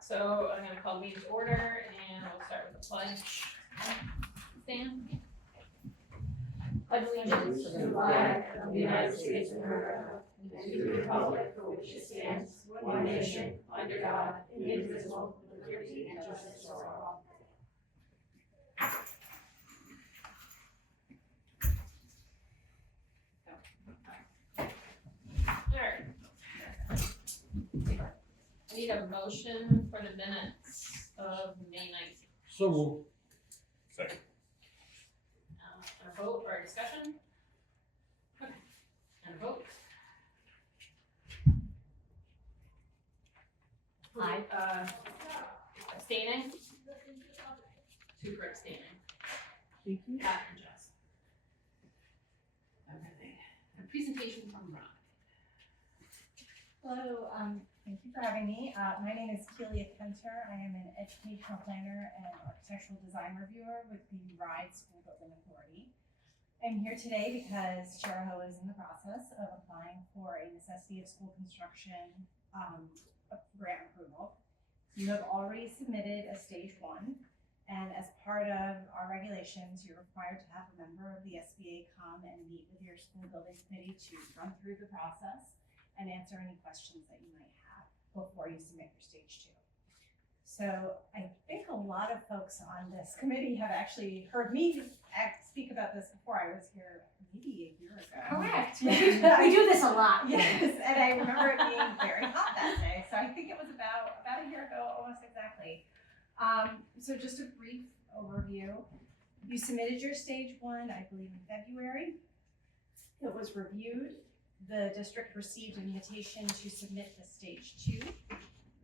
So I'm gonna call the meeting to order and we'll start with the pledge. Stan? Pledge allegiance to the flag of the United States of America and to the republic for which it stands, one nation, under God, indivisible, with liberty and justice for all. Alright. I need a motion for the minutes of May 19th. So moved. Second. A vote or discussion? Okay. And a vote? Aye. Abstaining? Two for abstaining. Thank you. Pat and Jess. Okay. A presentation from Ron. Hello, thank you for having me. My name is Kelia Kenter. I am an educational planner and architectural design reviewer with the RIDE School Building Authority. I'm here today because Chariho is in the process of applying for a necessity of school construction grant approval. You have already submitted a stage 1, and as part of our regulations, you're required to have a member of the SBA come and meet with your school building committee to run through the process and answer any questions that you might have before you submit your stage 2. So I think a lot of folks on this committee have actually heard me speak about this before. I was here maybe a year ago. Correct. Yeah. We do this a lot. Yes, and I remember it being very hot that day. So I think it was about a year ago, almost exactly. So just a brief overview. You submitted your stage 1, I believe in February. It was reviewed. The district received an invitation to submit the stage 2,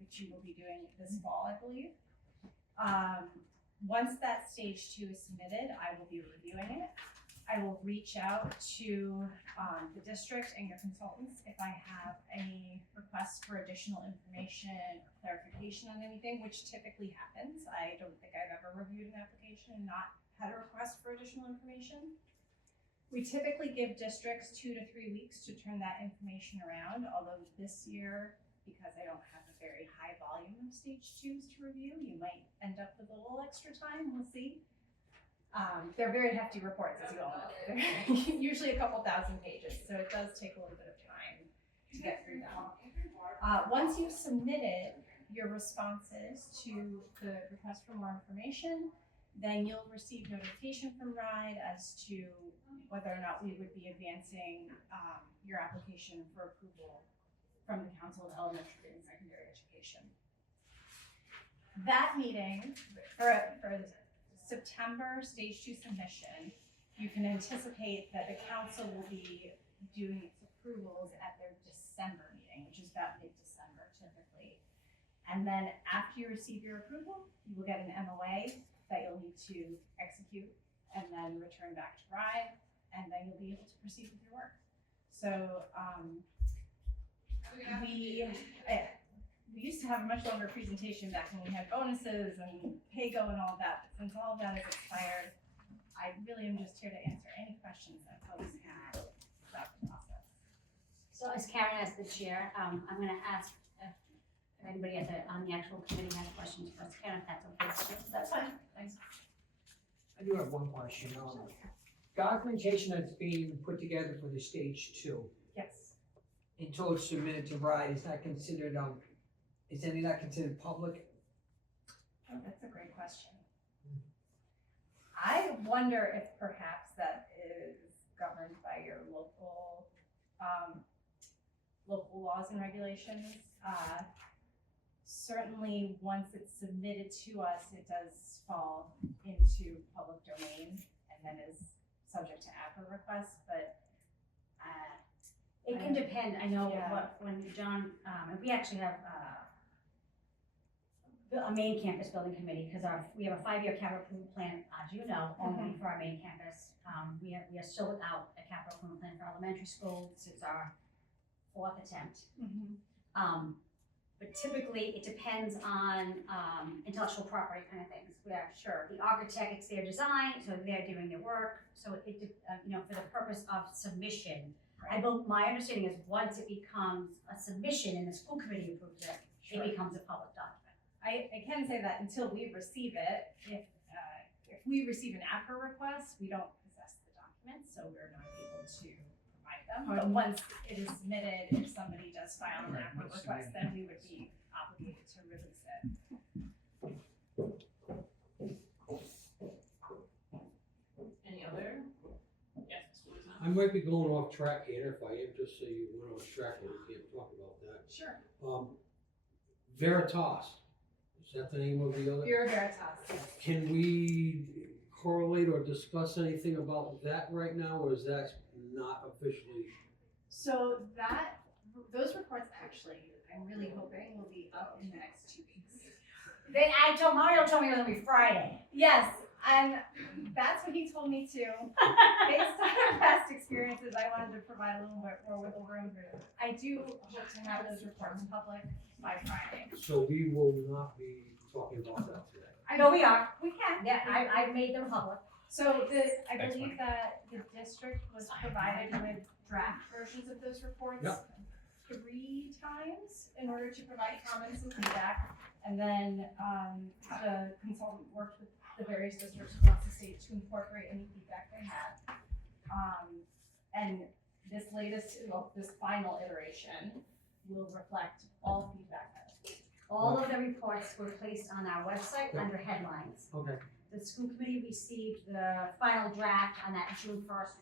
which you will be doing this fall, I believe. Once that stage 2 is submitted, I will be reviewing it. I will reach out to the district and your consultants if I have any requests for additional information or clarification on anything, which typically happens. I don't think I've ever reviewed an application and not had a request for additional information. We typically give districts 2 to 3 weeks to turn that information around, although this year, because I don't have a very high volume of stage 2s to review, you might end up with a little extra time, we'll see. They're very hefty reports, as you all know. They're usually a couple thousand pages, so it does take a little bit of time to get through them. Once you've submitted your responses to the request for more information, then you'll receive notification from RIDE as to whether or not we would be advancing your application for approval from the Council of Elementary and Secondary Education. That meeting, for the September stage 2 submission, you can anticipate that the council will be doing its approvals at their December meeting, which is about mid-December typically. And then after you receive your approval, you will get an MOA that you'll need to execute and then return back to RIDE, and then you'll be able to proceed with your work. So we used to have a much longer presentation back when we had bonuses and pay-go and all of that, but since all of that is expired, I really am just here to answer any questions that folks have about the process. So as Karen as the chair, I'm going to ask if anybody on the actual committee has questions first. Karen, if that's okay. That's fine, thanks. I do have one question. Documentation that's being put together for the stage 2, Yes. until it's submitted to RIDE, is not considered, is any not considered public? Oh, that's a great question. I wonder if perhaps that is governed by your local laws and regulations. Certainly, once it's submitted to us, it does fall into public domain and then is subject to APRA requests, but It can depend. I know Yeah. when John, we actually have a main campus building committee because we have a 5-year capital improvement plan, as you know, only for our main campus. We are still without a capital improvement plan for elementary school. This is our 4th attempt. But typically, it depends on intellectual property kind of things. We are sure. the architect, it's their design, so they're doing their work. So for the purpose of submission, my understanding is once it becomes a submission and the school committee approves it, it becomes a public document. I can say that until we receive it, if we receive an APRA request, we don't possess the documents, so we're not able to provide them. But Pardon? once it is submitted, if somebody does file an Right, APRA once request, submitted. then we would be obligated to release it. Any other? Yes, Mr. Wisdom. I might be going off track here. If I am, just say you went off track and we can't talk about that. Sure. Veritas, is that the name of the other? Bureau Veritas. Can we correlate or discuss anything about that right now, or is that not officially? So those reports actually, I'm really hoping will be up in the next 2 weeks. Mario told me it was gonna be Friday. Yes, and that's what he told me too. Based on our past experiences, I wanted to provide a little bit more wiggle room. I do hope to have those reports public by Friday. So we will not be talking about that today. No, we are. We can. Yeah, I made them public. So I believe that the district was provided with draft versions of those reports Yep. 3 times in order to provide comments and feedback. And then the consultant worked with the various districts across the state to incorporate any feedback they had. And this this final iteration will reflect all feedback that was given. All of the reports were placed on our website Yeah. under headlines. Okay. The school committee received the final draft on that June 1st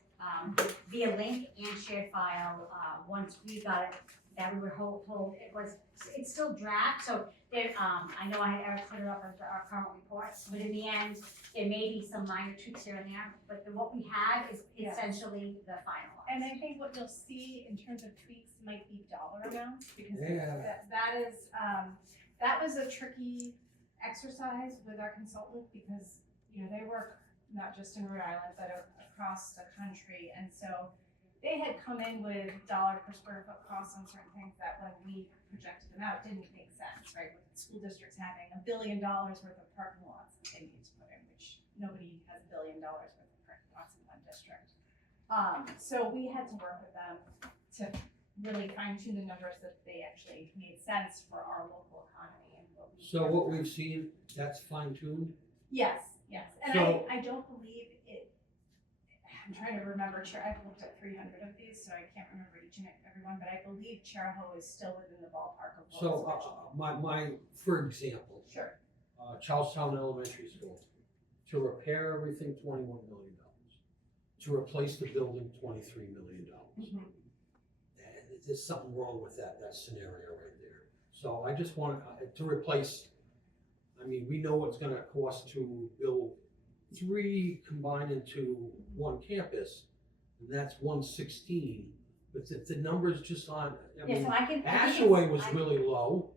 via link and shared file. Once we got it, that we were told it's still draft, so there, I know I had Eric put it up as our current reports, but in the end, there may be some minor tweaks here and there, but what we have is Yes. essentially the final. And I think what you'll see in terms of tweaks might be dollar amounts, because Yeah. that was a tricky exercise with our consultant, because, they work not just in Rhode Island, but across the country, and so they had come in with dollar per square foot costs on certain things that when we projected them out, didn't make sense, right? With school districts having $1 billion worth of parking lots that they need to put in, which nobody has $1 billion worth of parking lots in one district. So we had to work with them to really fine tune the numbers that they actually made sense for our local economy and what we. So what we've seen, that's fine tuned? Yes, and So- I don't believe it, I'm trying to remember, I've looked at 300 of these, so I can't remember each and every one, but I believe Chariho is still within the ballpark of what So, was originally. my, for example, Sure, Charlestown Elementary School, to repair everything, $21 million. To replace the building, $23 million. There's something wrong with that scenario right there. So I just want to replace, we know what's gonna cost to build 3 combined into 1 campus, and that's 116. But the numbers just aren't, Yeah, so I can. Ashaway was really low.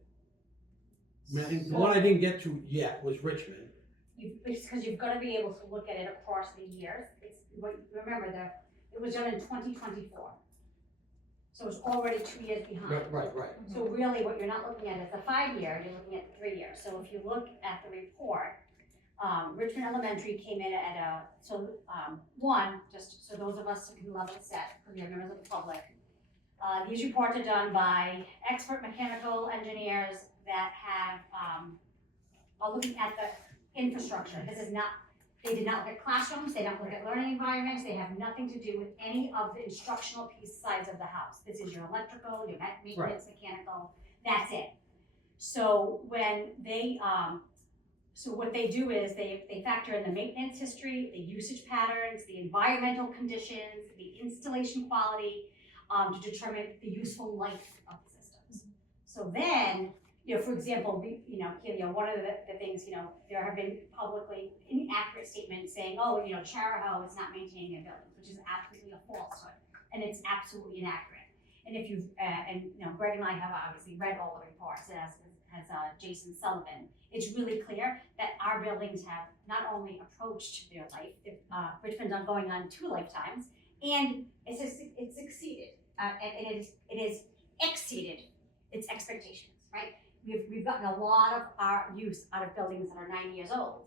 The one I didn't get to yet was Richmond. It's because you've got to be able to look at it across the years. Remember it was done in 2024. So it's already 2 years behind. Right. So really what you're not looking at is the 5-year, you're looking at the 3 years. So if you look at the report, Richmond Elementary came in at just so those of us who can level set, because we are members of the public, these reports are done by expert mechanical engineers that are looking at the infrastructure. They did not look at classrooms, they don't look at learning environments, they have nothing to do with any of the instructional sides of the house. This is your electrical, your maintenance, mechanical, that's it. So when they, so what they do is they factor in the maintenance history, the usage patterns, the environmental conditions, the installation quality, to determine the useful life of the systems. So then, for example, one of the things, there have been publicly inaccurate statements saying, Chariho is not maintaining their buildings, which is absolutely a falsehood, and it's absolutely inaccurate. And if you've, Greg and I have obviously read all the reports, as Jason Sullivan, it's really clear that our buildings have not only approached their life, Richmond's going on 2 lifetimes, and it's exceeded, and it is exceeded its expectations, right? We've gotten a lot of our use out of buildings that are 9 years old.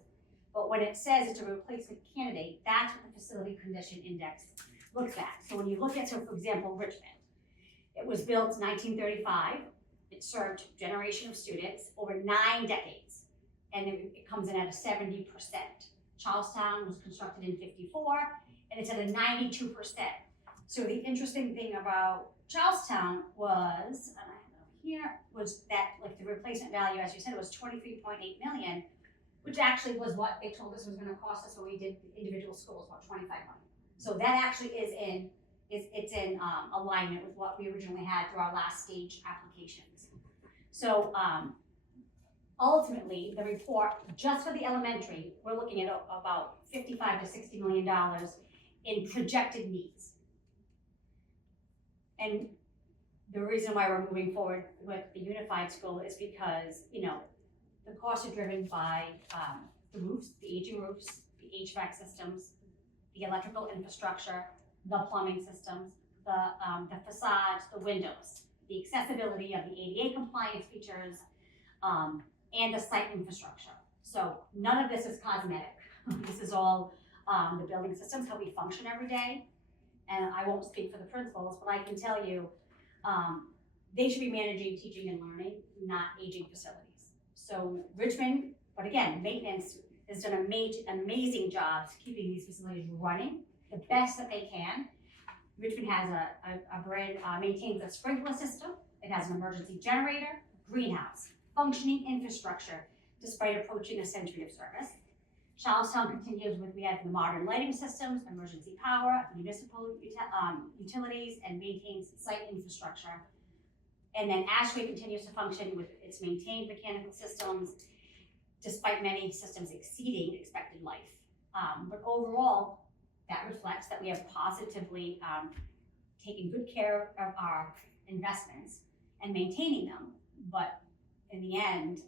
But when it says it's a replacement candidate, that's what the facility condition index looks at. So when you look at, for example, Richmond, it was built in 1935. it served generation of students over 9 decades, and it comes in at a 70%. Charlestown was constructed in 54, and it's at a 92%. So the interesting thing about Charlestown was, and I have it over here, was that like the replacement value, as you said, was 23.8 million, which actually was what they told us was gonna cost us when we did individual schools, about 25 million. So that actually is in alignment with what we originally had through our last stage applications. So ultimately, the report, just for the elementary, we're looking at about $55 to $60 million in projected needs. And the reason why we're moving forward with the unified school is because, you know, the costs are driven by the roofs, the aging roofs, the HVAC systems, the electrical infrastructure, the plumbing systems, the facades, the windows, the accessibility of the ADA compliance features, and the site infrastructure. So none of this is cosmetic. This is all the building systems, how we function every day. And I won't speak for the principals, but I can tell you, they should be managing teaching and learning, not aging facilities. So Richmond, but again, maintenance has done an amazing job keeping these facilities running the best that they can. Richmond has a brand, maintains a sprinkler system. It has an emergency generator, greenhouse, functioning infrastructure, despite approaching a century of service. Charlestown continues with, we have the modern lighting systems, emergency power, municipal utilities, and maintains site infrastructure. And then Ashway continues to function with its maintained mechanical systems, despite many systems exceeding expected life. But overall, that reflects that we have positively taken good care of our investments and maintaining them. But in the end,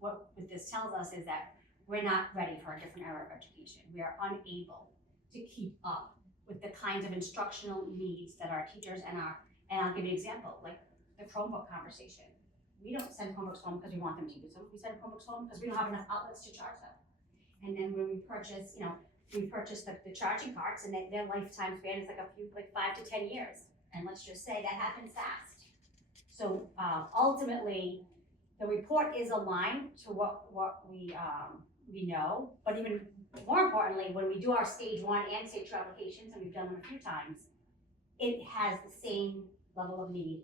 what this tells us is that we're not ready for a different era of education. We are unable to keep up with the kinds of instructional needs that our teachers and I'll give you an example, like the Chromebook conversation. We don't send Chromebooks home because we want them to use them. We send Chromebooks home because we don't have enough outlets to charge them. And then when we purchase, the charging carts, and their lifetime span is like 5 to 10 years. And let's just say that happens fast. So ultimately, the report is aligned to what we know, but even more importantly, when we do our stage 1 and stage 2 applications, and we've done them a few times, it has the same level of need.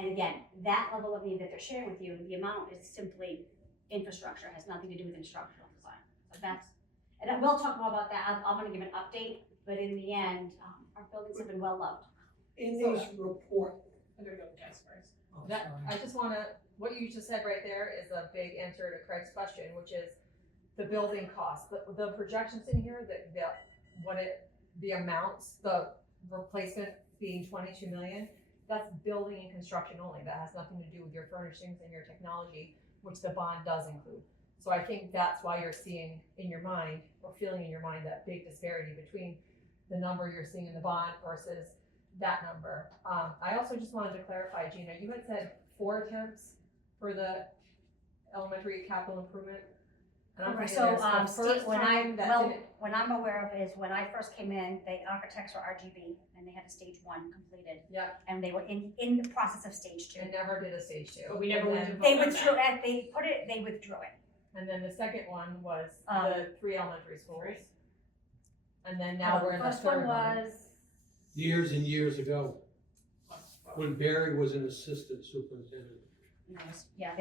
And again, that level of need that they're sharing with you, the amount is simply infrastructure, has nothing to do with instructional design. So and I will talk more about that. I'm gonna give an update, but in the end, our buildings have been well loved. In these report, I'm gonna go with Jess first. oh, That, sorry. I just wanna, what you just said right there is a big answer to Craig's question, which is the building costs. The projections in here, the amounts, the replacement being 22 million, that's building and construction only. That has nothing to do with your furnishings and your technology, which the bond does include. So I think that's why you're seeing in your mind, or feeling in your mind, that big disparity between the number you're seeing in the bond versus that number. I also just wanted to clarify, Gina, you had said 4 attempts for the elementary capital improvement. And I'm thinking So, that's the first time that didn't. what I'm aware of is when I first came in, the architects were RGB and they had a stage 1 completed. Yep. And they were in the process of stage 2. And never did a stage 2. But we never And went then- to They vote on withdrew that. it, they withdrew it. And then the second one was Um, the 3 elementary schools. Right. And then now we're in the First one third one. was, Years and years ago, when Barry was an assistant superintendent. yeah,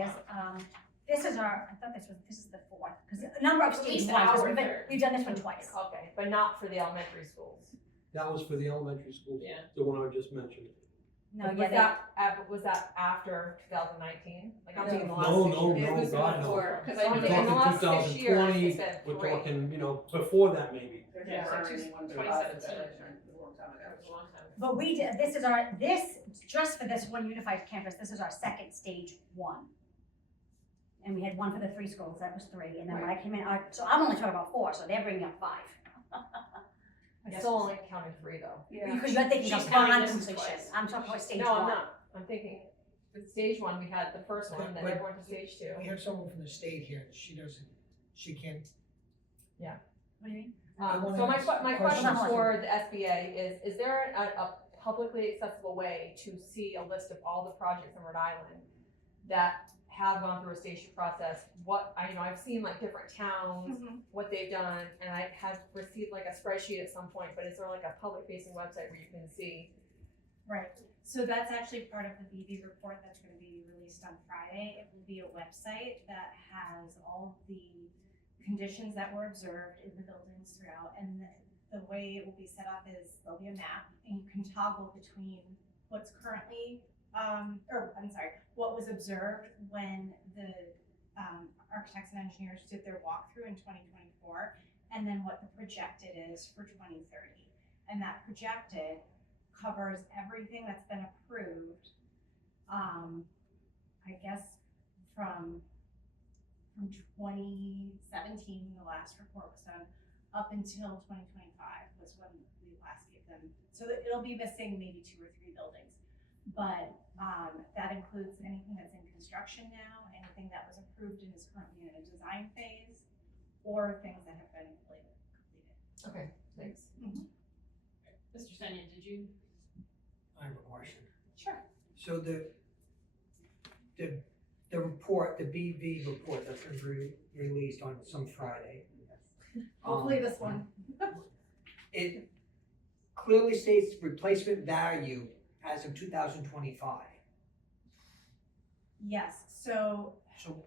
this is our, I thought this is the 4th, because a number of At stage least 1, because our third. we've done this one twice. Okay, but not for the elementary schools. That was for the elementary schools, Yeah. the one I just mentioned. No, Was yeah, was that after 2019? Like I'm thinking the last No, 6 no, years. no, It was God, no. before, because So I I'm know thinking they the last 6 years, 2020, it's been we're 3. talking, before that maybe. Yeah, so 2017. but we did, just for this one unified campus, this is our second stage 1. And we had one for the 3 schools, that was 3, and then when I came in, so I'm only talking about 4, so they're bringing up 5. I still only counted 3 though. Because you're thinking She's of counting bond this completion, twice. I'm talking about stage 1. No, I'm not. I'm thinking, with stage 1, we had the first one, then But- everyone to stage 2. We have someone from the state here, she can't. What do you mean? I wanna So my ask question questions. for the SBA is there a publicly accessible way to see a list of all the projects in Rhode Island that have gone through a station process, I've seen like different towns, what they've done, and I have received like a spreadsheet at some point, but is there like a public facing website where you can see? Right, so that's actually part of the BB report that's gonna be released on Friday. It will be a website that has all of the conditions that were observed in the buildings throughout, and the way it will be set up is there'll be a map, and you can toggle between what's currently, what was observed when the architects and engineers did their walkthrough in 2024, and then what the projected is for 2030. And that projected covers everything that's been approved, I guess from 2017, the last report was done, up until 2025 was when we last gave them. So that it'll be missing maybe 2 or 3 buildings. But that includes anything that's in construction now, anything that was approved and is currently in a design phase, or things that have been completed. Okay, thanks. Mr. Senya, did you? I have a question. Sure. So the report, the BV report that's going to be released on some Friday. Hopefully this one. It clearly states replacement value as of 2025. Yes, so So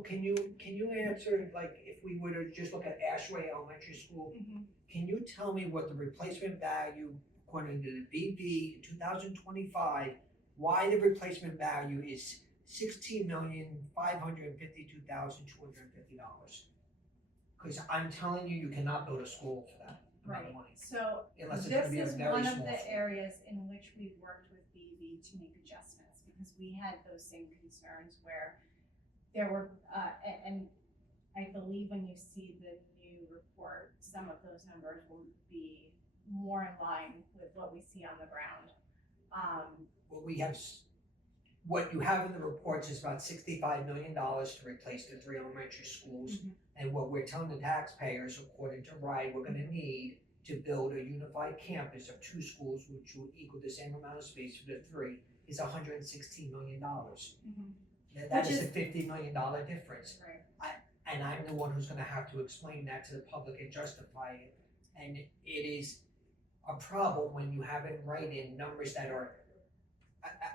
can you answer, like, if we were to just look at Ashway Elementary School, can you tell me what the replacement value according to the BV 2025, why the replacement value is $16,552,250? Because I'm telling you, you cannot build a school for that amount of right, money. so Unless it's this gonna be a is very one small of the school. areas in which we worked with BV to make adjustments, because we had those same concerns where there were, and I believe when you see the new report, some of those numbers will be more in line with what we see on the ground. What we have, what you have in the reports is about $65 million to replace the 3 elementary schools. And what we're telling the taxpayers, according to RIDE, we're gonna need to build a unified campus of 2 schools, which will equal the same amount of space for the 3, is $116 million. That Which is a is- $50 million difference. Right. And I'm the one who's gonna have to explain that to the public and justify it. And it is a problem when you have it right in numbers that are,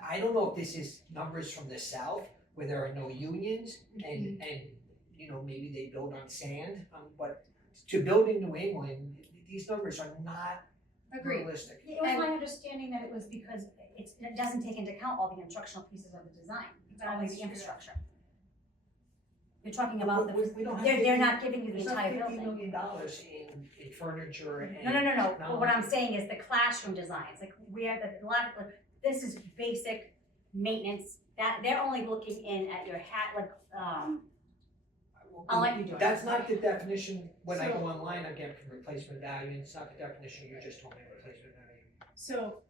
I don't know if this is numbers from the South, where there are no unions, and you know, maybe they build on sand, but to build in New England, these numbers are not Agreed. realistic. It was my understanding that it was because it doesn't take into account all the instructional pieces of the design, it's That only is the true. infrastructure. You're talking about We the, don't have they're not giving you the There's not entire $50 building. million in furniture and No, but what I'm technology. saying is the classroom designs, like we have a lot, like, this is basic maintenance, that, they're only looking in at your hat, like, I'll let you do it. That's not the definition, when I So- go online, I get replacement value, and it's not the definition you just told me, replacement value. So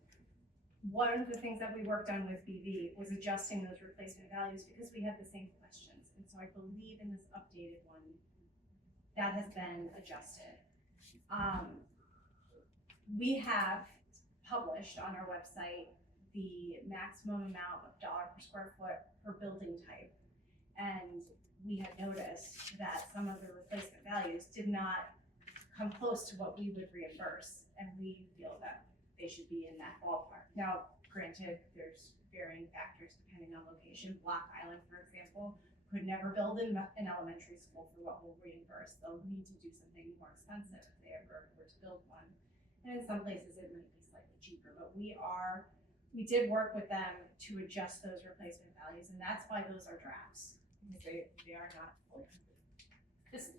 one of the things that we worked on with BV was adjusting those replacement values because we had the same questions. And so I believe in this updated one, that has been adjusted. We have published on our website the maximum amount of dollar per square foot per building type. And we had noticed that some of the replacement values did not come close to what we would reimburse, and we feel that they should be in that ballpark. Now, granted, there's varying factors depending on location. Block Island, for example, could never build an elementary school for what we'll reimburse. They'll need to do something more expensive if they ever were to build one. And in some places, it might be slightly cheaper, but we did work with them to adjust those replacement values, and that's why those are drafts. Because they are not full. This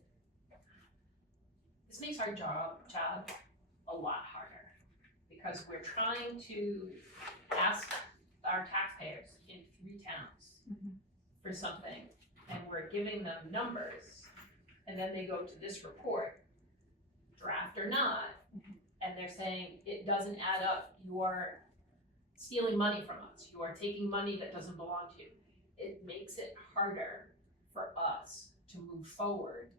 makes our job a lot harder, because we're trying to ask our taxpayers in 3 towns for something, and we're giving them numbers, and then they go to this report, draft or not, and they're saying it doesn't add up, you're stealing money from us, you are taking money that doesn't belong to you. It makes it harder for us to move forward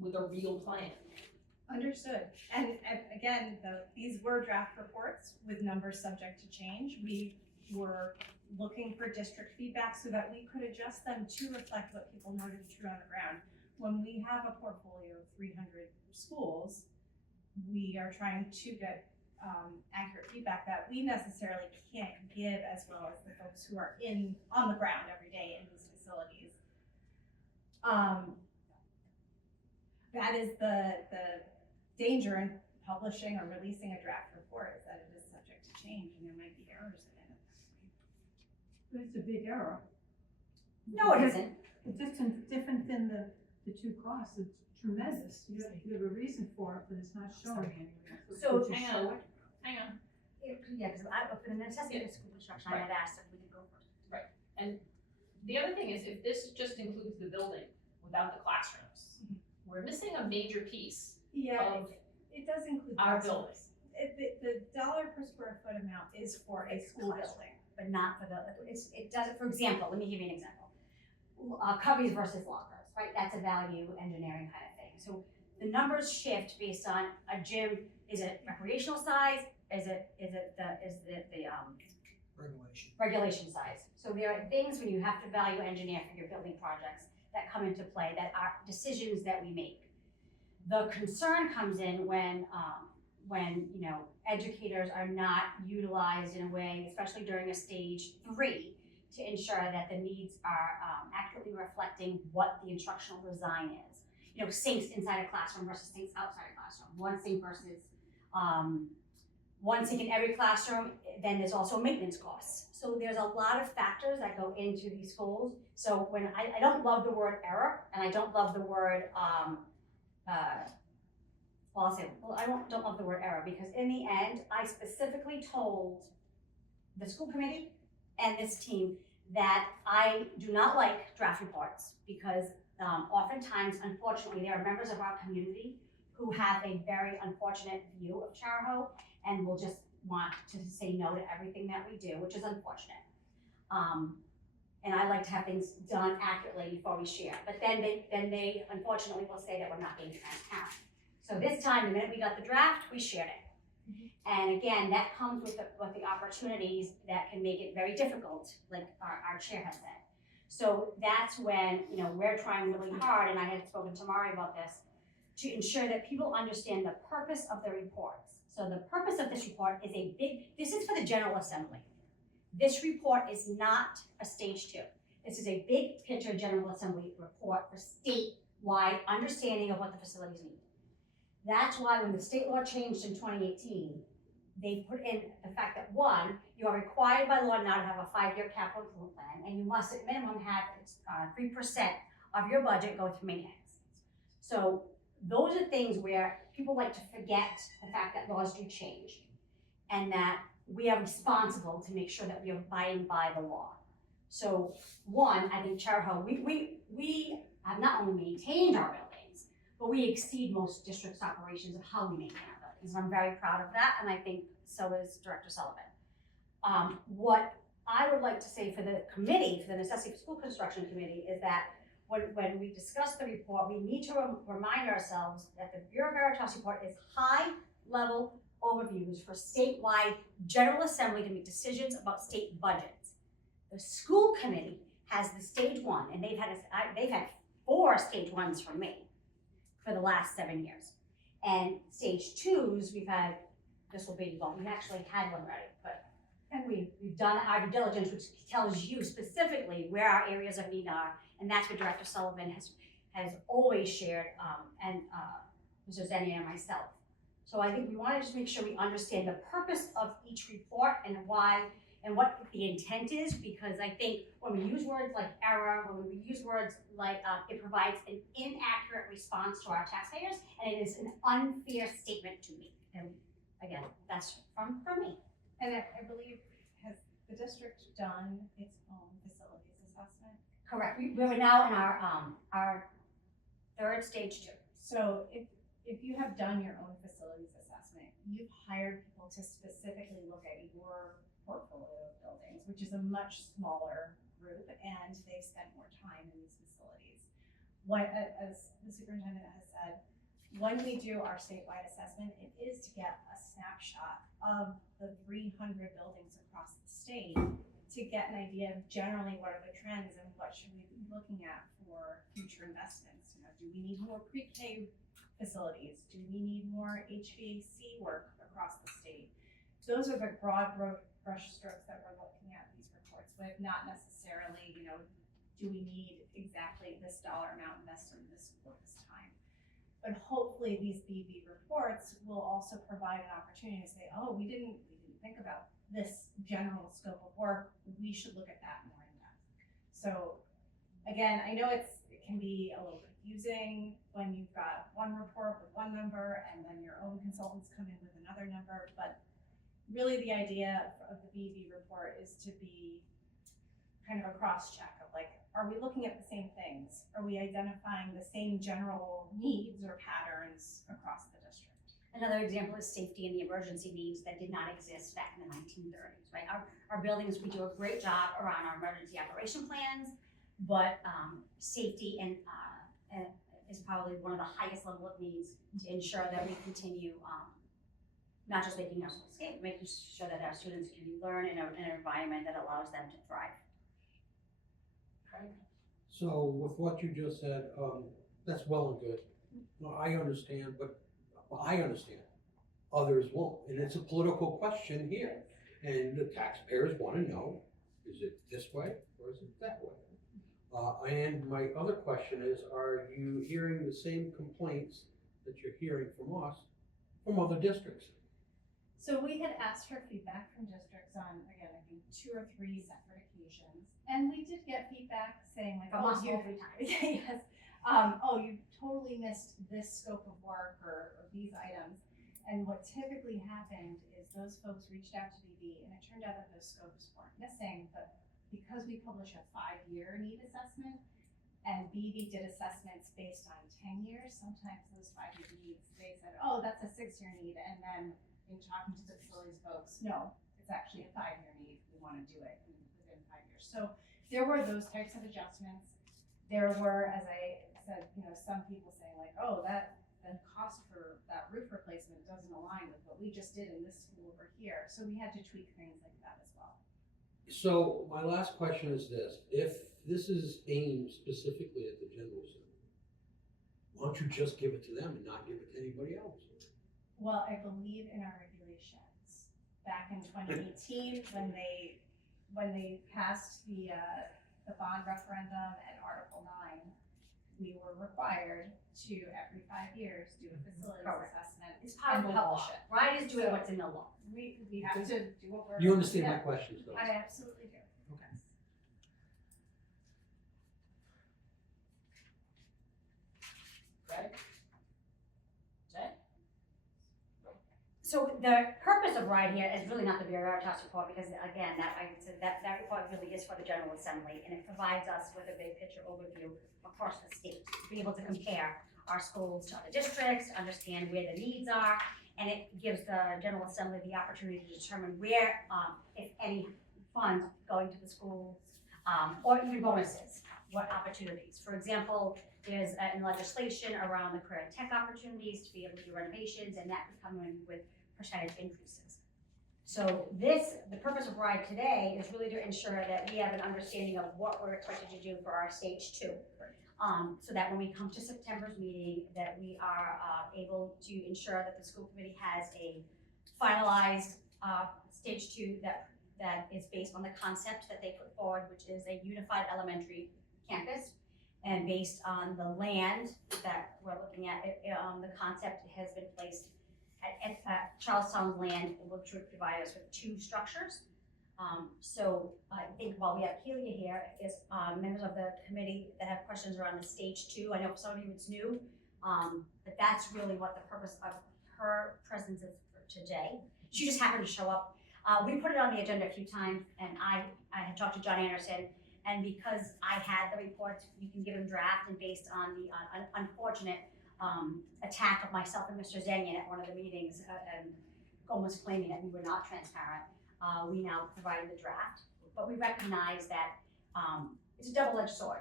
with a real plan. Understood. And again, these were draft reports with numbers subject to change. We were looking for district feedback so that we could adjust them to reflect what people noted true on the ground. When we have a portfolio of 300 schools, we are trying to get accurate feedback that we necessarily can't give as well as the folks who are on the ground every day in these facilities. That is the danger in publishing or releasing a draft report, is that it is subject to change and there might be errors in it. But it's a big error. No, it isn't. It's different than the two costs, it's tremendous. You have a reason for it, but it's not showing. So, Would you hang show on. it? Hang on. Yeah, because for the necessity of school construction, I had asked if we could go first. And the other thing is, if this just includes the building without the classrooms, we're missing a major piece Yeah, of it does include our classrooms. The dollar per square foot amount is for a school building. But not for it doesn't, for example, let me give you an example. Cubbies versus lockers, right? That's a value engineering kind of thing. So the numbers shift based on a gym, is it recreational size? Is the Regulation. regulation size? So there are things when you have to value engineer for your building projects that come into play that are decisions that we make. The concern comes in when educators are not utilized in a way, especially during a stage 3, to ensure that the needs are accurately reflecting what the instructional design is. Sinks inside a classroom versus sinks outside a classroom. One sink versus one sink in every classroom, then there's also maintenance costs. So there's a lot of factors that go into these schools. So when I don't love the word error, and I don't love the word, I don't love the word error, because in the end, I specifically told the school committee and this team that I do not like draft reports, because oftentimes, unfortunately, there are members of our community who have a very unfortunate view of Chariho and will just want to say no to everything that we do, which is unfortunate. And I like to have things done accurately before we share. But then they unfortunately will say that we're not being transparent. So this time, the minute we got the draft, we shared it. And again, that comes with the opportunities that can make it very difficult, like our chair has said. So that's when, we're trying really hard, and I had spoken to Mari about this, to ensure that people understand the purpose of the reports. So the purpose of this report is this is for the General Assembly. This report is not a stage 2. This is a big picture General Assembly report for statewide understanding of what the facilities need. That's why when the state law changed in 2018, they put in the fact that 1, you are required by law now to have a 5-year capital improvement plan, and you must at minimum have 3% of your budget go to maintenance. So those are things where people like to forget the fact that laws do change, and that we are responsible to make sure that we are abiding by the law. So 1, I think Chariho, we have not only maintained our buildings, but we exceed most districts' operations of how we maintain our buildings. And I'm very proud of that, and I think so is Director Sullivan. What I would like to say for the committee, for the Necessity of School Construction Committee, is that when we discuss the report, we need to remind ourselves that the Bureau Veritas report is high-level overviews for statewide General Assembly to make decisions about state budgets. The school committee has the stage 1, and they've had 4 stage 1s from me for the last 7 years. And stage 2s, we actually had one ready, and we've done our due diligence, which tells you specifically where our areas of need are, and that's what Director Sullivan has always shared, and Mr. Zenni and myself. So I think we want to just make sure we understand the purpose of each report and why and what the intent is, because I think when we use words like error, when we use words like it provides an inaccurate response to our taxpayers, and it is an unfair statement to me. And again, that's from me. And I believe, has the district done its own facilities assessment? Correct. We're now in our 3rd stage 2. So if you have done your own facilities assessment, you've hired people to specifically look at your portfolio of buildings, which is a much smaller group, and they've spent more time in these facilities. What, as the superintendent has said, when we do our statewide assessment, it is to get a snapshot of the 300 buildings across the state to get an idea of generally what are the trends and what should we be looking at for future investments. You know, do we need more pre-K facilities? Do we need more HVAC work across the state? Those are the broad brush strokes that we're looking at these reports with, not necessarily, you know, do we need exactly this dollar amount invested in this school at this time? But hopefully these BV reports will also provide an opportunity to say, oh, we didn't think about this general scope of work, we should look at that more in depth. So again, I know it can be a little confusing when you've got one report with one number and then your own consultants come in with another number, but really the idea of the BV report is to be kind of a cross-check of like, are we looking at the same things? Are we identifying the same general needs or patterns across the district? Another example is safety and the emergency needs that did not exist back in the 1930s, right? Our buildings, we do a great job around our emergency operation plans, but safety and is probably one of the highest level of needs to ensure that we continue not just making our schools safe, making sure that our students can learn in an environment that allows them to thrive. So with what you just said, that's well and good. Well, I understand, but I understand. Others won't, and it's a political question here. And the taxpayers want to know, is it this way or is it that way? And my other question is, are you hearing the same complaints that you're hearing from us, from other districts? So we had asked for feedback from districts on, again, I think 2 or 3 separate occasions. And we did get feedback saying like, From oh, us you, every time. yes, oh, you totally missed this scope of work or these items. And what typically happened is those folks reached out to BB and it turned out that those scopes weren't missing, but because we publish a 5-year need assessment and BB did assessments based on 10 years, sometimes those 5-year needs, they said, oh, that's a 6-year need. And then in talking to the facilities folks, no, it's actually a 5-year need. We want to do it within 5 years. So there were those types of adjustments. There were, as I said, you know, some people saying like, oh, that the cost for that roof replacement doesn't align with what we just did in this school over here. So we had to tweak things like that as well. So my last question is this: if this is aimed specifically at the general center, why don't you just give it to them and not give it to anybody else? Well, I believe in our regulations back in 2018 when they passed the bond referendum and Article 9, we were required to every 5 years do a facilities Correct. assessment. It's part of and the law. publish it. Right is doing what's in the law. We have to do what we're. You understand Yeah, my questions, though? I absolutely do. Okay. Right? Jay? So the purpose of RIDE here is really not the Bureau Veritas report, because again, that report really is for the General Assembly, and it provides us with a big picture overview across the state, to be able to compare our schools to other districts, understand where the needs are, and it gives the General Assembly the opportunity to determine where, if any, funds going to the schools, or even bonuses, what opportunities. For example, there's in legislation around the career and tech opportunities to be able to do renovations, and that could come in with percentage increases. So the purpose of RIDE today is really to ensure that we have an understanding of what we're expected to do for our stage 2. So that when we come to September's meeting, that we are able to ensure that the school committee has a finalized stage 2 that is based on the concept that they put forward, which is a unified elementary campus. And based on the land that we're looking at, the concept has been placed at Charlestown's land, which would provide us with 2 structures. So I think while we have Kelia here, is members of the committee that have questions around the stage 2. I know for some of you it's new, but that's really what the purpose of her presence is for today. She just happened to show up. We put it on the agenda a few times, and I had talked to John Anderson, and because I had the reports, you can give him draft, and based on the unfortunate attack of myself and Mr. Zenyan at one of the meetings, and almost claiming that we were not transparent, we now provided the draft. But we recognize that it's a double-edged sword.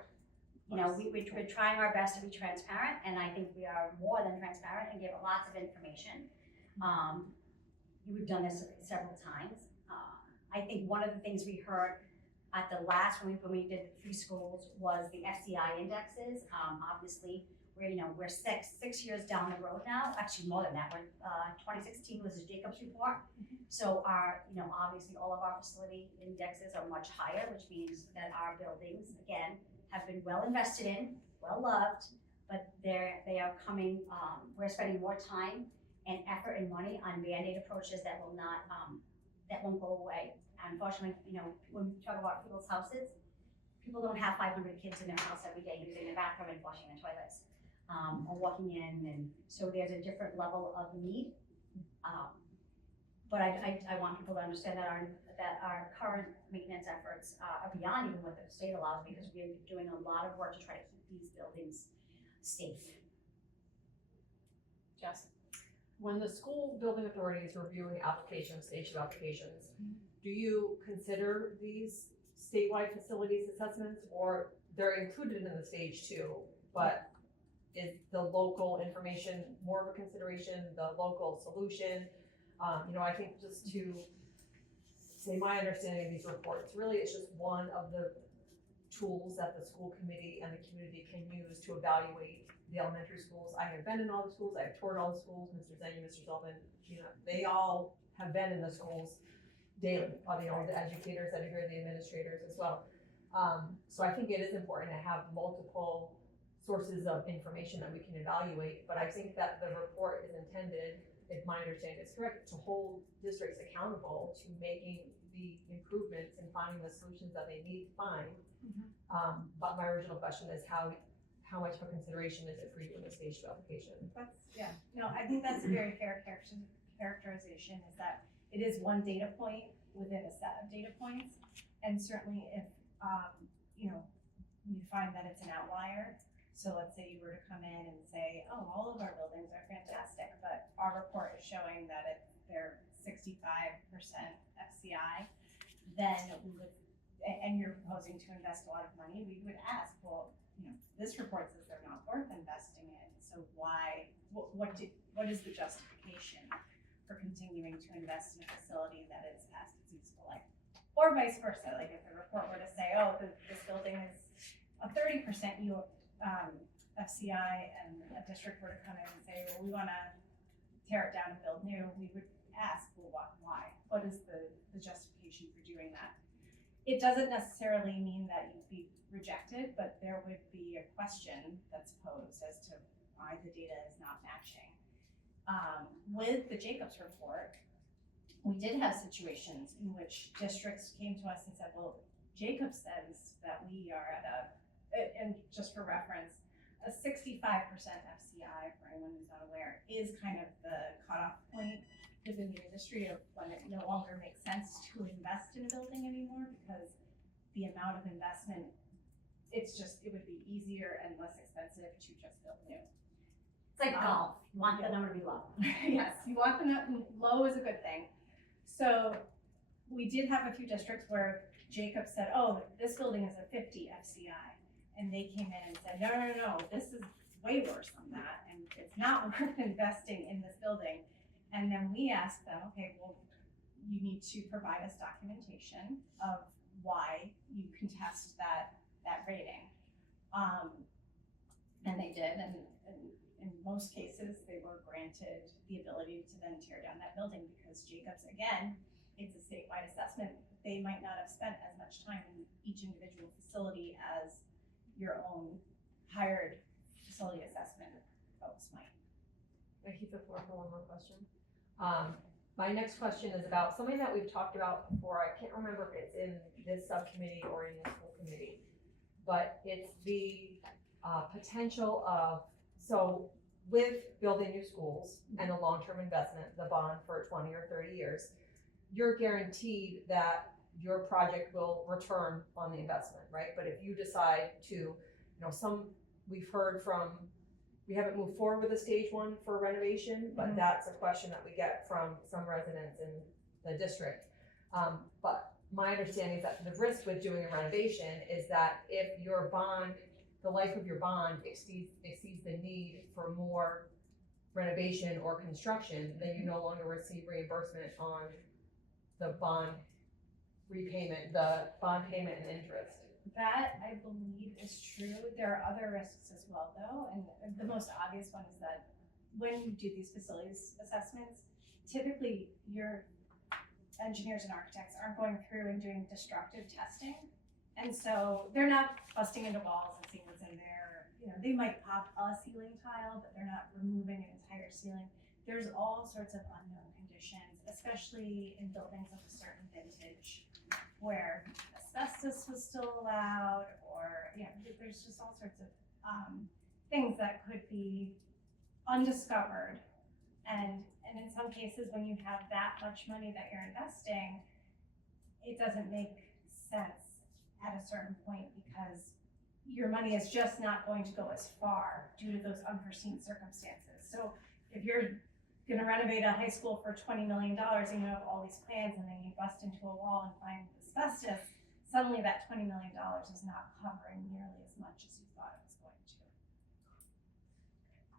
You know, we're trying our best to be transparent, and I think we are more than transparent and give lots of information. We've done this several times. I think one of the things we heard at the last, when we did the 3 schools, was the FCI indexes. Obviously, we're six years down the road now, actually more than that. 2016 was the Jacobs report. So obviously all of our facility indexes are much higher, which means that our buildings, again, have been well invested in, well loved, but they are coming, we're spending more time and effort and money on Band-Aid approaches that will not, that won't go away. Unfortunately, when we talk about people's houses, people don't have 500 kids in their house every day using the bathroom and flushing the toilets, or walking in, and so there's a different level of need. But I want people to understand that our current maintenance efforts are beyond even what the state allows, because we're doing a lot of work to try to keep these buildings safe. Jess? When the school building authority is reviewing applications, stage of applications, do you consider these statewide facilities assessments, or they're included in the stage 2, but is the local information more of a consideration, the local solution? I think just to say my understanding of these reports, really it's just one of the tools that the school committee and the community can use to evaluate the elementary schools. I have been in all the schools, I have toured all the schools, Mr. Zenny, Mr. Sullivan, they all have been in the schools daily, the educators that are here, the administrators as well. So I think it is important to have multiple sources of information that we can evaluate, but I think that the report is intended, if my understanding is correct, to hold districts accountable to making the improvements and finding the solutions that they need to find. But my original question is how much of a consideration is it for you in the stage 2 application? I think that's a very fair characterization, is that it is one data point within a set of data points. And certainly if, you find that it's an outlier, so let's say you were to come in and say, oh, all of our buildings are fantastic, but our report is showing that they're 65% FCI, then we would, and you're proposing to invest a lot of money, we would ask, well, this report says they're not worth investing in, so why, what is the justification for continuing to invest in a facility that is past its useful life? Or vice versa, like if the report were to say, oh, this building is a 30% FCI, and a district were to come in and say, well, we want to tear it down and build new, we would ask, well, why? What is the justification for doing that? It doesn't necessarily mean that you'd be rejected, but there would be a question that's posed as to why the data is not matching. With the Jacobs report, we did have situations in which districts came to us and said, well, Jacobs says that we are at and just for reference, a 65% FCI, for anyone who's not aware, is kind of the cutoff point within the industry of when it no longer makes sense to invest in a building anymore, because the amount of investment, it would be easier and less expensive to just build new. It's like golf, you want the number to be low. Yes, you want the low is a good thing. So we did have a few districts where Jacob said, oh, this building is a 50 FCI. And they came in and said, no, this is way worse than that, and it's not worth investing in this building. And then we asked them, okay, well, you need to provide us documentation of why you contest that rating. And they did, and in most cases, they were granted the ability to then tear down that building, because Jacobs, again, it's a statewide assessment. They might not have spent as much time in each individual facility as your own hired facility assessment folks might. Can I keep the floor for one more question? My next question is about something that we've talked about before. I can't remember if it's in this subcommittee or in the school committee, but it's the potential of, so with building new schools and a long-term investment, the bond for 20 or 30 years, you're guaranteed that your project will return on the investment, right? But if you decide to, we've heard from, we haven't moved forward with a stage 1 for renovation, but that's a question that we get from some residents in the district. But my understanding is that the risk with doing a renovation is that if your bond the life of your bond exceeds the need for more renovation or construction, then you no longer receive reimbursement on the bond repayment, the bond payment and interest. That, I believe, is true. There are other risks as well, though, and the most obvious one is that when you do these facilities assessments, typically your engineers and architects aren't going through and doing destructive testing. And so they're not busting into walls and seeing what's in there. You know, they might pop a ceiling tile, but they're not removing an entire ceiling. There's all sorts of unknown conditions, especially in buildings of a certain vintage, where asbestos was still allowed, or, you know, there's just all sorts of things that could be undiscovered. And in some cases, when you have that much money that you're investing, it doesn't make sense at a certain point because your money is just not going to go as far due to those unforeseen circumstances. So if you're gonna renovate a high school for $20 million and you have all these plans and then you bust into a wall and find asbestos, suddenly that $20 million is not covering nearly as much as you thought it was going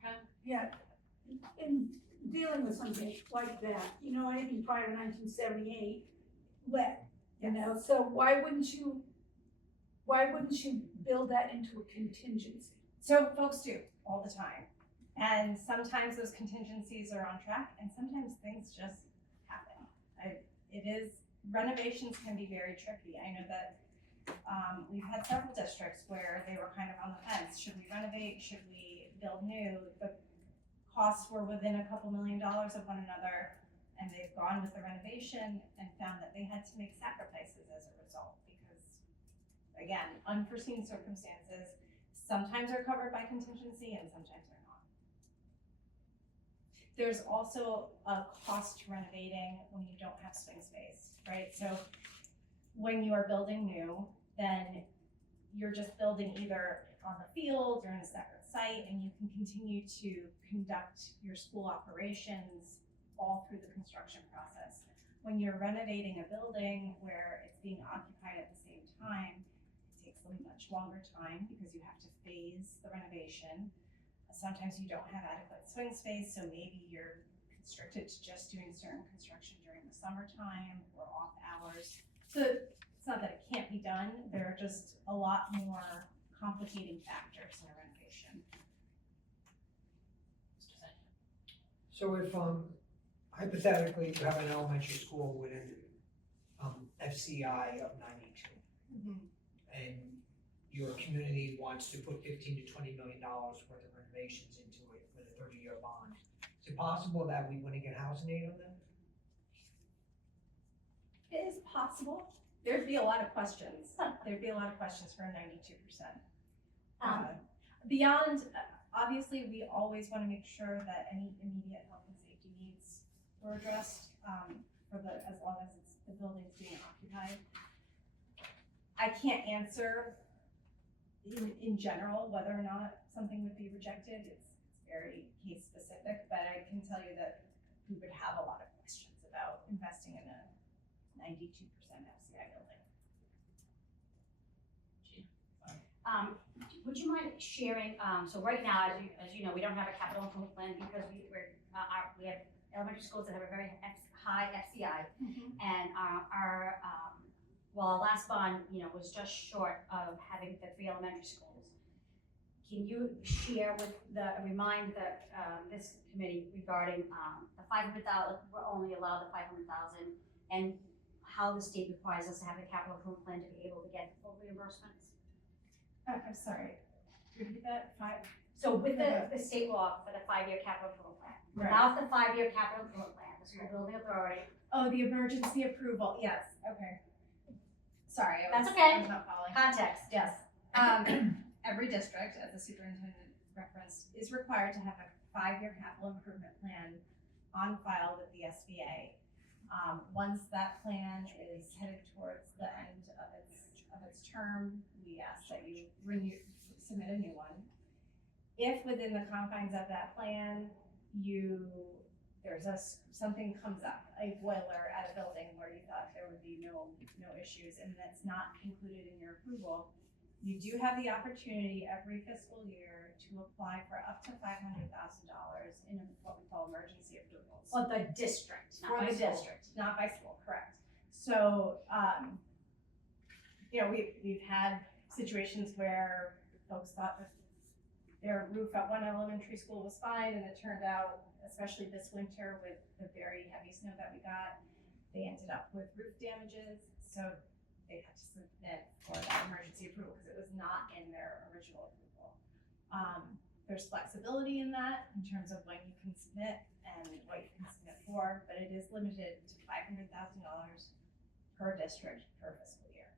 to. Yeah, in dealing with something like that, you know, anything prior to 1978, lead, you know, so why wouldn't you build that into a contingency? So folks do all the time. And sometimes those contingencies are on track and sometimes things just happen. Renovations can be very tricky. I know that we've had several districts where they were kind of on the fence. Should we renovate? Should we build new? The costs were within a couple $1 million of one another, and they've gone with the renovation and found that they had to make sacrifices as a result because, again, unforeseen circumstances sometimes are covered by contingency and sometimes they're not. There's also a cost to renovating when you don't have swing space, right? So when you are building new, then you're just building either on the field or in a separate site, and you can continue to conduct your school operations all through the construction process. When you're renovating a building where it's being occupied at the same time, it takes a much longer time because you have to phase the renovation. Sometimes you don't have adequate swing space, so maybe you're constricted to just doing certain construction during the summertime or off hours. So it's not that it can't be done, there are just a lot more complicating factors in a renovation. So if, hypothetically, you have an elementary school with an, FCI of 92, and your community wants to put $15 to $20 million worth of renovations into it with a 30-year bond, is it possible that we wouldn't get housing aid on that? It is possible. There'd be a lot of questions. There'd be a lot of questions for a 92%. Beyond, obviously, we always want to make sure that any immediate health and safety needs were addressed as long as the building's being occupied. I can't answer in general whether or not something would be rejected. It's very case specific, but I can tell you that we would have a lot of questions about investing in a 92% FCI building. Would you mind sharing, so right now, as you know, we don't have a capital improvement plan because we have elementary schools that have a very high FCI, and our last bond, was just short of having the 3 elementary schools. Can you remind this committee regarding the 500,000, we're only allowed the 500,000, and how the state requires us to have a capital improvement plan to be able to get full reimbursements? I'm sorry, repeat that, 5? So with the state law for the 5-year capital improvement plan, Right. without the 5-year capital improvement plan, the school building authority. Oh, the emergency approval, yes, okay. Sorry, I That's was okay. not following. Context, yes. Every district, as the superintendent referenced, is required to have a 5-year capital improvement plan on file with the SBA. Once that plan is headed towards the end of its term, we ask that you submit a new one. If within the confines of that plan, something comes up, a boiler at a building where you thought there would be no issues, and that's not included in your approval, You do have the opportunity every fiscal year to apply for up to $500,000 in what we call emergency approvals. For the district, not For by the school. district, not by school, correct. So, we've had situations where folks thought that their roof at one elementary school was fine, and it turned out, especially this winter with the very heavy snow that we got, they ended up with roof damages, so they had to submit for that emergency approval because it was not in their original approval. There's flexibility in that in terms of when you can submit and what you can submit for, but it is limited to $500,000 per district per fiscal year.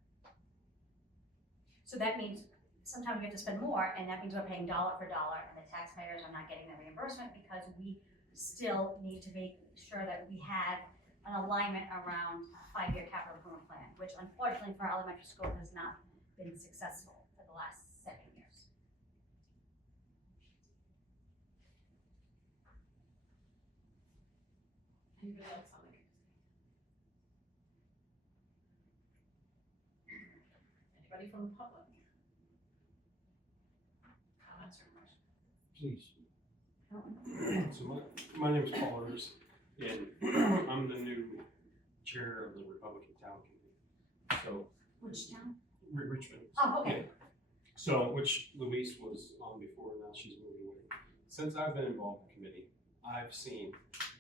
So that means sometimes we have to spend more, and that means we're paying dollar for dollar, and the taxpayers are not getting the reimbursement because we still need to make sure that we have an alignment around a 5-year capital improvement plan, which unfortunately for our elementary school has not been successful for the last 7 years. Anybody else on the committee? Anybody from the public? Comments or questions? Please. So my name is Paul Erders, and I'm the new chair of the Republican Town Committee. So Which town? Richmond. Oh, okay. So, which Louise was on before, now she's moving away. Since I've been involved in the committee, I've seen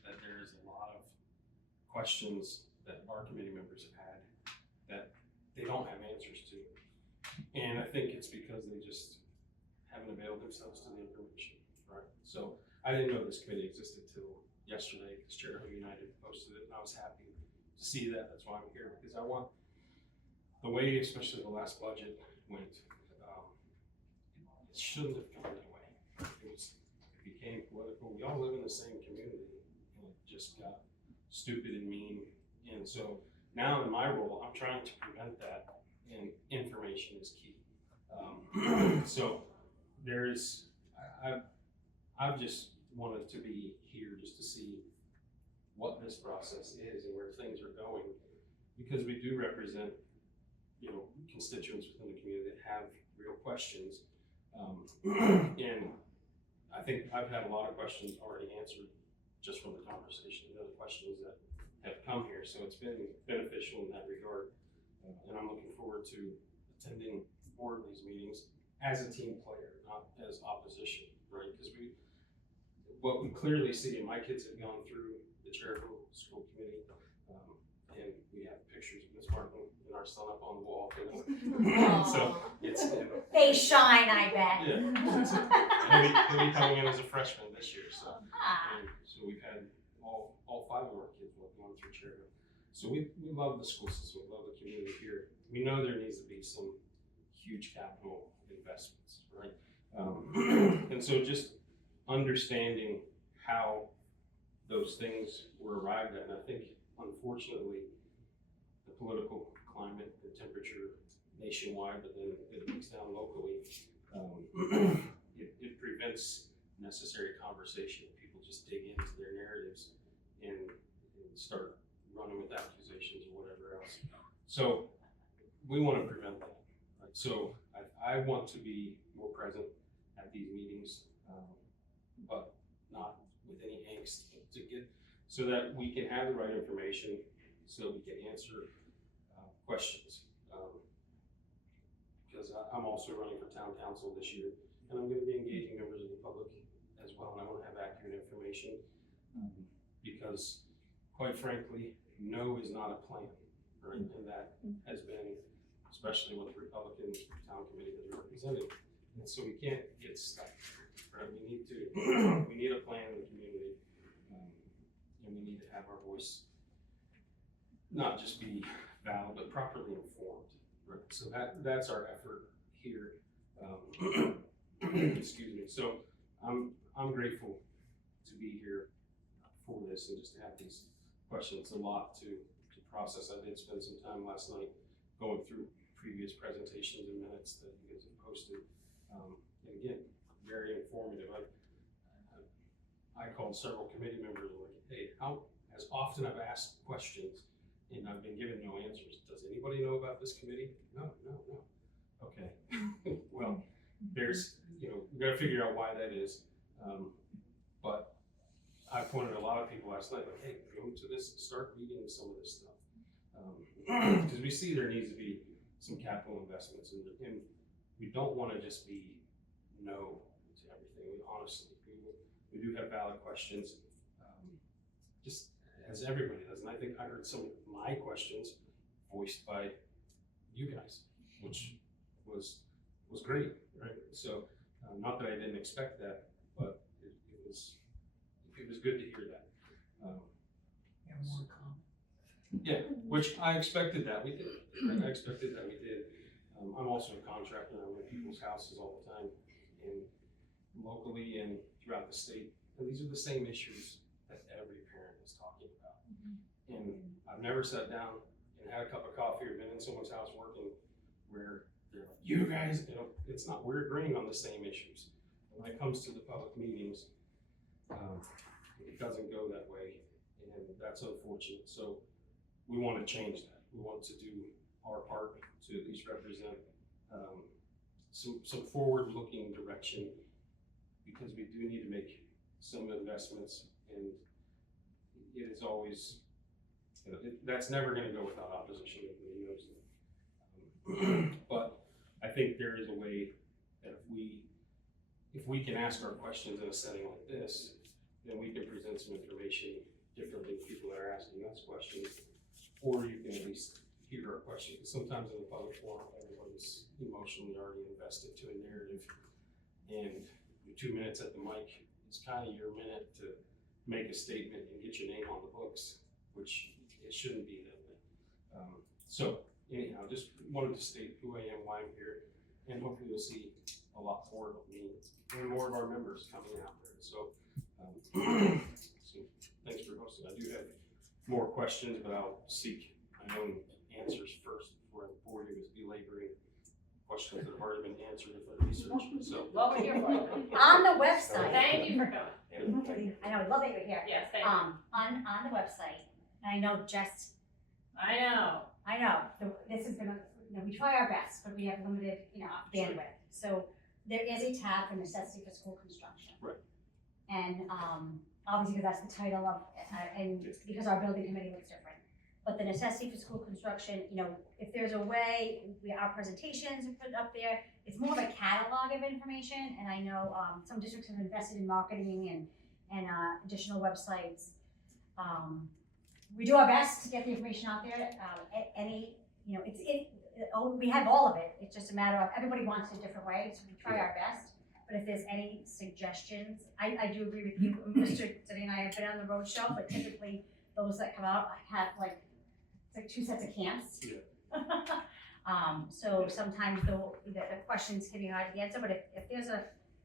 that there's a lot of questions that our committee members have had that they don't have answers to. And I think it's because they just haven't availed themselves to the information, right? So I didn't know this committee existed till yesterday, because Chariho United posted it, and I was happy to see that. That's why I'm here, because I want the way, especially the last budget went, it shouldn't have gone that way. It became political. We all live in the same community, and it just got stupid and mean. And so now in my role, I'm trying to prevent that, and information is key. So I've just wanted to be here just to see what this process is and where things are going, because we do represent, constituents within the community that have real questions. And I think I've had a lot of questions already answered just from the conversation, the other questions that have come here. So it's been beneficial in that regard. And I'm looking forward to attending more of these meetings as a team player, not as opposition, right? Because what we clearly see, and my kids have gone through the Chariho School Committee, and we have pictures of Ms. Martin and our son up on the wall. So it's They shine, I bet. yeah. He'll be coming in as a freshman this year, so. Ah. And so we've had all 5 of our kids going through Chariho. So we love the school system, we love the community here. We know there needs to be some huge capital investments, right? And so just understanding how those things were arrived at, and I think unfortunately the political climate, the temperature nationwide, but then it leaks down locally, it prevents necessary conversation. People just dig into their narratives and start running with accusations or whatever else. So we want to prevent that. Right? So I want to be more present at these meetings, but not with any angst, to get so that we can have the right information, so we can answer questions. Because I'm also running for town council this year, and I'm going to be engaging members of the public as well, and I want to have accurate information, because quite frankly, no is not a plan, right? And that has been, especially what the Republican Town Committee has represented. And so we can't get stuck, right? We need a plan in the community, and we need to have our voice not just be valid, but properly informed, right? So that's our effort here. Excuse me. So I'm grateful to be here for this and just to have these questions. It's a lot to process. I did spend some time last night going through previous presentations and minutes that you guys have posted. And again, very informative. I called several committee members and like, hey, as often I've asked questions and I've been given no answers. Does anybody know about this committee? No. Okay. gotta figure out why that is. But I pointed a lot of people last night, like, hey, go to this, start reading some of this stuff. Because we see there needs to be some capital investments, and we don't wanna just be no to everything. Honestly, we do have valid questions, just as everybody does. And I think I heard some of my questions voiced by you guys, which was great, right? So, not that I didn't expect that, but it was good to hear that. Yeah, more comment. Yeah, which I expected that we did. I expected that we did. I'm also a contractor. I'm in people's houses all the time, and locally and throughout the state. And these are the same issues that every parent is talking about. And I've never sat down and had a cup of coffee or been in someone's house working where they're like, you guys, it's not, we're agreeing on the same issues. And when it comes to the public meetings, it doesn't go that way, and that's unfortunate. So we want to change that. We want to do our part to at least represent some forward-looking direction, because we do need to make some investments, and it is always, that's never going to go without opposition. Everybody knows that. But I think there is a way that if we can ask our questions in a setting like this, then we can present some information differently to people that are asking us questions, or you can at least hear our questions. Because sometimes in the public forum, everybody's emotionally already invested to a narrative, and your 2 minutes at the mic is kind of your minute to make a statement and get your name on the books, which it shouldn't be that way. So anyhow, just wanted to state who I am, why I'm here, and hopefully you'll see a lot more of me and more of our members coming out there. So, so thanks for hosting. I do have more questions, but I'll seek my own answers first before I bore you with belaboring questions that have already been answered if I research. So, Well, we're here for it. On the website, Thank you for coming. I know, I love that you're here. Yes, thank you. On the website, and I know I know. this is gonna, we try our best, but we have limited, bandwidth. So there is a tab for necessity for school construction. Right. And, obviously, because that's the title of, and because our building committee looks different. But the necessity for school construction, if there's a way, our presentations are put up there. It's more of a catalog of information, and I know, some districts have invested in marketing and additional websites. We do our best to get the information out there. We have all of it. It's just a matter of, everybody wants it a different way, so we try our best. But if there's any suggestions, I do agree with you. Mr. Denny and I have been on the road show, but typically those that come out have it's like 2 sets of camps. Yeah. So sometimes the questions can be hard to answer, but if there's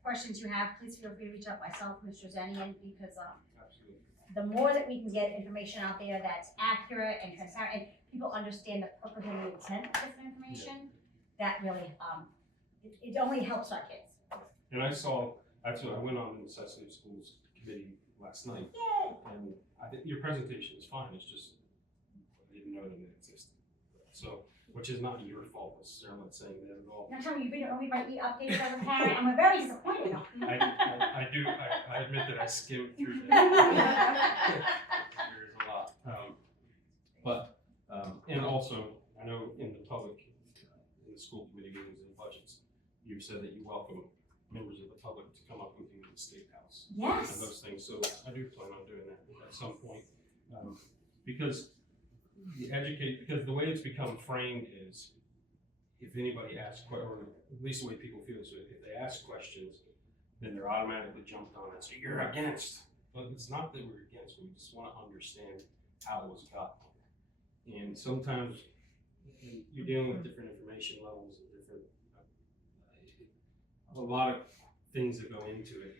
questions you have, please feel free to reach out myself, Mr. Zenian, because absolutely. the more that we can get information out there that's accurate and transparent, and people understand the purpose and the intent of this information, that really, it only helps our kids. And I went on the Necessity of Schools Committee last night. Yay! And I think your presentation is fine, it's just, I didn't know that it existed. So, which is not your fault necessarily, I'm not saying that at all. Now tell me, you didn't read my updates as a parent, I'm very disappointed. I admit that I skimmed through that. There's a lot. And also, I know in the public, in the school committee meetings and budgets, you said that you welcome members of the public to come up with you in the State House. Yes. And those things, so I do plan on doing that at some point. Because the way it's become framed is, if anybody asks, or at least the way people feel is, if they ask questions, then they're automatically jumped on and say, you're against. But it's not that we're against, we just want to understand how it was gotten. And sometimes you're dealing with different information levels and different, a lot of things that go into it.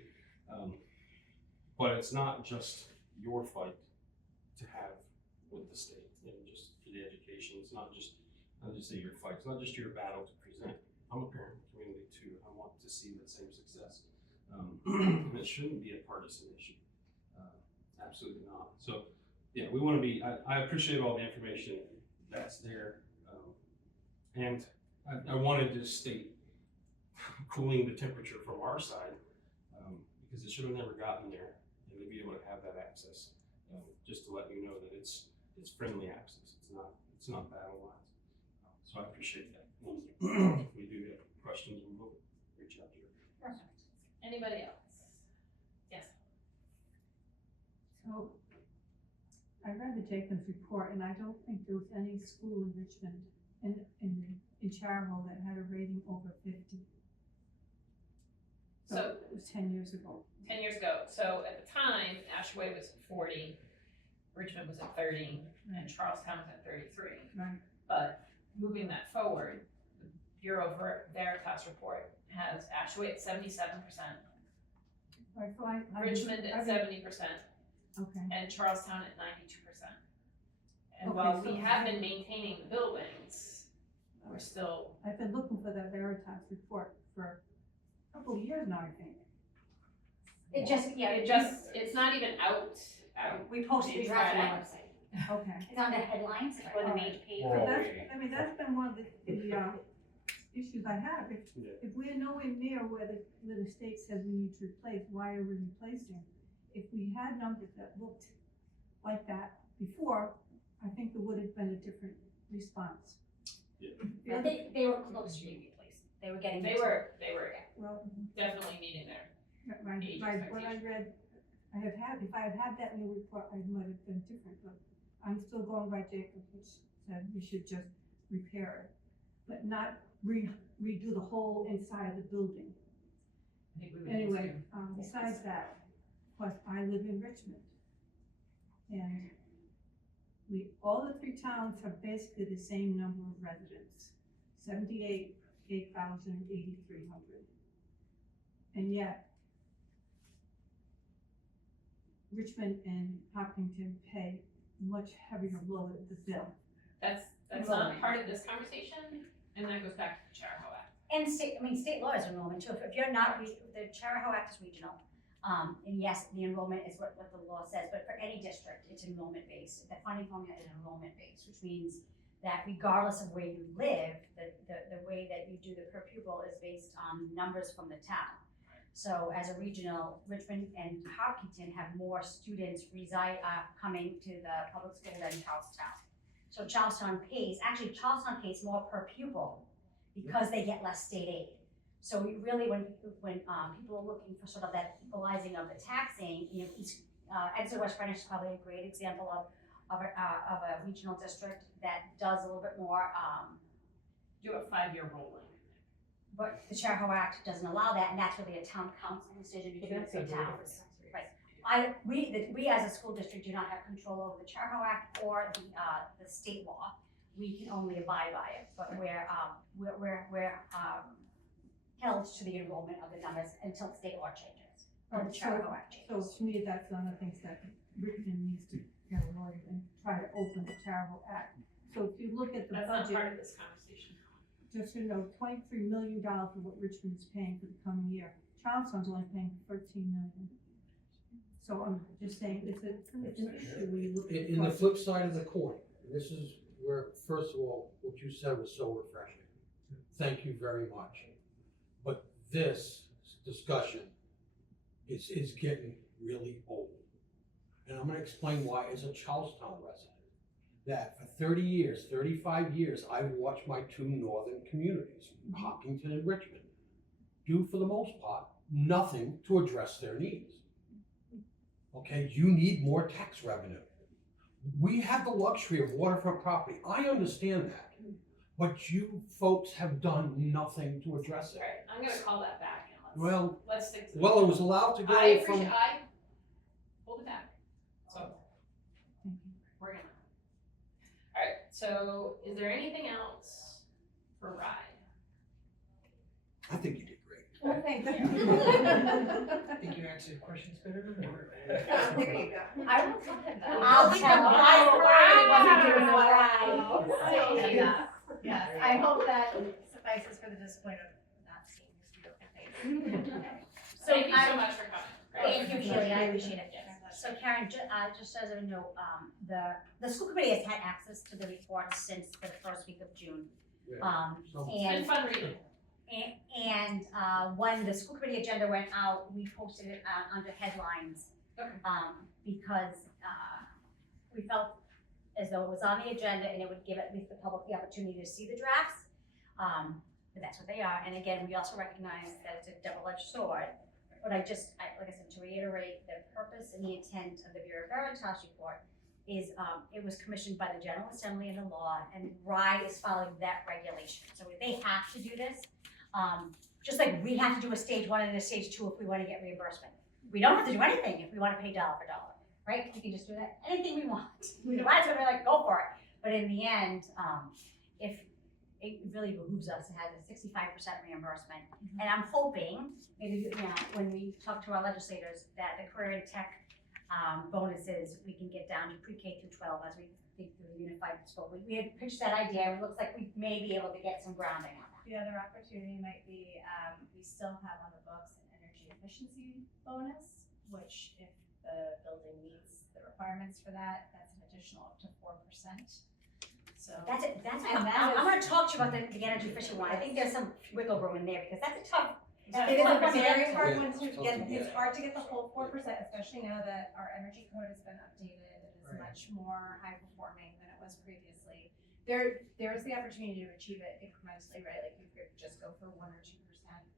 But it's not just your fight to have with the state, just for the education. It's not just, I'll just say your fight. It's not just your battle to present. I'm a parent of the community too. I want to see the same success. And it shouldn't be a partisan issue. Absolutely not. So, yeah, we want to be, I appreciate all the information that's there. And I wanted to state cooling the temperature from our side, because it should have never gotten there, and to be able to have that access, just to let you know that it's friendly access, it's not battle lines. So I appreciate that. If we do have questions, we will reach out to you. Perfect. Anybody else? Yes. So, I read the Jacobs report, and I don't think there was any school in Richmond, in Chariho that had a rating over 50. So It was 10 years ago. 10 years ago, so at the time, Ashway was at 40, Richmond was at 30, and Charlestown was at 33. Right. But moving that forward, the Bureau Veritas report has Ashway at 77%, Right, so I Richmond at 70%, Okay, and Charlestown at 92%. And Okay, while we so- have been maintaining the buildings, we're still, I've been looking for that Veritas report for a couple of years now, I think. It just, yeah, it's not even out. we posted a It's draft on Friday. our website. Okay. It's on the headlines for the main page. We're So all that's, waiting. I mean, that's been one of the issues I have. Yeah. If we're nowhere near where the state says we need to replace, why are we replacing? If we had numbers that looked like that before, I think there would have been a different response. But they were close to being replaced. They were getting. They were Well, definitely meeting their age what I read, if I had had that new report, I might have been different, but I'm still going by Jacob, which said we should just repair it, but not redo the whole inside of the building. I think we would Anyway, need to- besides that, plus I live in Richmond. And all the three towns have basically the same number of residents, 8,000, 8,300. And yet, Richmond and Hopkinton pay much heavier load of the bill. That's not part of this conversation, and that goes back to the Chariho Act. And state law is enrollment too. If you're not, the Chariho Act is regional. And yes, the enrollment is what the law says, but for any district, it's enrollment based. The funding formula is enrollment based, which means that regardless of where you live, the way that you do the per pupil is based on numbers from the town. So as a regional, Richmond and Hopkinton have more students coming to the public school than Charlestown. So Charlestown pays more per pupil because they get less state aid. So we really, when people are looking for sort of that equalizing of the taxing, Exeter West Greenwich is probably a great example of a regional district that does a little bit more, Do a 5-year rolling. but the Chariho Act doesn't allow that, and that's really a town council decision between the three towns. Right. We as a school district do not have control over the Chariho Act or the state law. We can only abide by it, but we're held to the enrollment of the numbers until state law changes, or the Chariho Act So changes. to me, that's one of the things that Richmond needs to get a lawyer and try to open the Chariho Act. So if you look at the That's not part budget, of this conversation. just so you know, $23 million of what Richmond is paying for the coming year. Charlestown's only paying $13 million. So I'm just saying, it's an issue when you look at. In the flip side of the coin, and this is where, first of all, what you said was so refreshing. Thank you very much. But this discussion is getting really old. And I'm gonna explain why as a Charlestown resident, that for 30 years, 35 years, I watched my two northern communities, Hopkinton and Richmond, do for the most part, nothing to address their needs. Okay, you need more tax revenue. We have the luxury of waterfront property. I understand that. But you folks have done nothing to address it. All right, I'm gonna call that back and Well, let's stick to. well, it was allowed to I go appreciate, from, I hold it back. So, we're gonna. All right, so is there anything else for Rye? I think you did great. Well, thank you. I think you answered questions better than ever. There you go. I will tell him that. I'll tell him. I wasn't doing what Thank you. Yes, I hope that suffices for the disappointment of not seeing these beautiful faces. Thank you so much for coming. Thank you, Shirley, I appreciate it. So Karen, just as a note, the school committee has had access to the report since the first week of June. Yeah. So- It's been And, fun reading. And, when the school committee agenda went out, we posted it, under headlines. Okay. Because, we felt as though it was on the agenda and it would give at least the public the opportunity to see the drafts. But that's what they are, and again, we also recognize that it's a double-edged sword. But like I said, to reiterate, the purpose and the intent of the Bureau Veritas report is, it was commissioned by the General Assembly and the law, and RIDE is following that regulation. So they have to do this, just like we have to do a stage 1 and a stage 2 if we wanna get reimbursement. We don't have to do anything if we wanna pay dollar for dollar, right? We can just do that, anything we want. We want to, we're like, go for it. But in the end, if it really behooves us to have a 65% reimbursement. And I'm hoping, maybe, when we talk to our legislators, that the career and tech bonuses, we can get down to pre-K through 12 as we think through the unified school. We had pitched that idea, and it looks like we may be able to get some grounding on that. The other opportunity might be, we still have on the books an energy efficiency bonus, which if the building meets the requirements for that, that's an additional up to 4%. So That's it, And that I'm is- gonna talk to you about the energy efficient one. I think there's some wiggle room in there, because that's a tough. it is a very 4%. hard one to Yeah. get, it's hard to get the whole 4%, especially now that our energy code has been updated. It is Right. much more high performing than it was previously. There's the opportunity to achieve it incrementally, right? Like you could just go for 1 or 2%.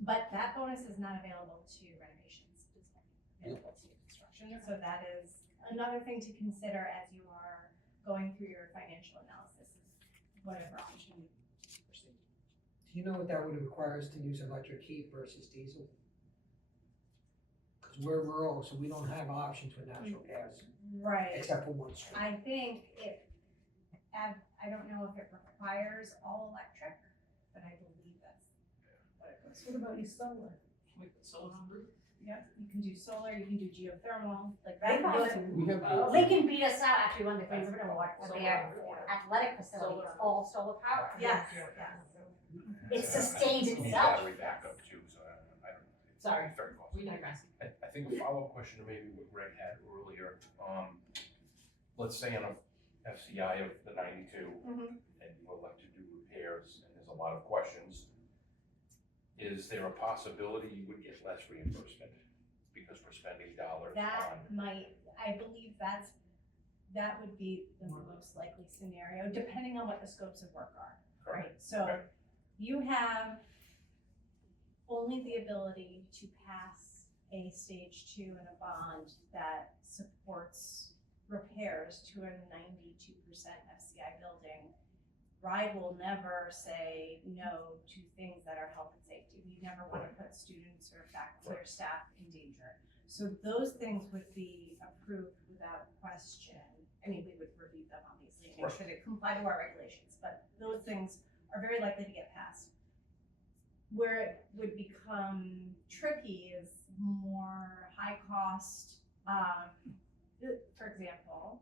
But that bonus is not available to renovations. It's available to construction. So that is another thing to consider as you are going through your financial analysis, is whatever option you pursue. Do you know what that would require us to use electric heat versus diesel? Cause we're rural, so we don't have options with natural gas, Right. except for one street. I think I don't know if it requires all electric, but I believe that's what it goes for. What about your solar? We put solar on the roof? Yeah, you can do solar, you can do geothermal, like They that. can We have. They can beat us out after we won the Green Ribbon Award for their athletic facility, it's all solar power. Yes, It sustains Need itself. battery backup too, so I don't. Sorry. It's very costly. We digress. I think a follow-up question to maybe what Greg had earlier, let's say on a FCI of the 92, Mhm. and you elect to do repairs, and there's a lot of questions, is there a possibility you would get less reimbursement because we're spending dollars That on? might, I believe that would be the most likely scenario, depending on what the scopes of work are, right? So Okay. you have only the ability to pass a stage 2 and a bond that supports repairs to a 92% FCI building. RIDE will never say no to things that are health and safety. We never want to put students or faculty or staff in danger. So those things would be approved without question. I mean, we would review them obviously, and make sure they comply to our regulations, but those things are very likely to get passed. Where it would become tricky is more high cost, for example,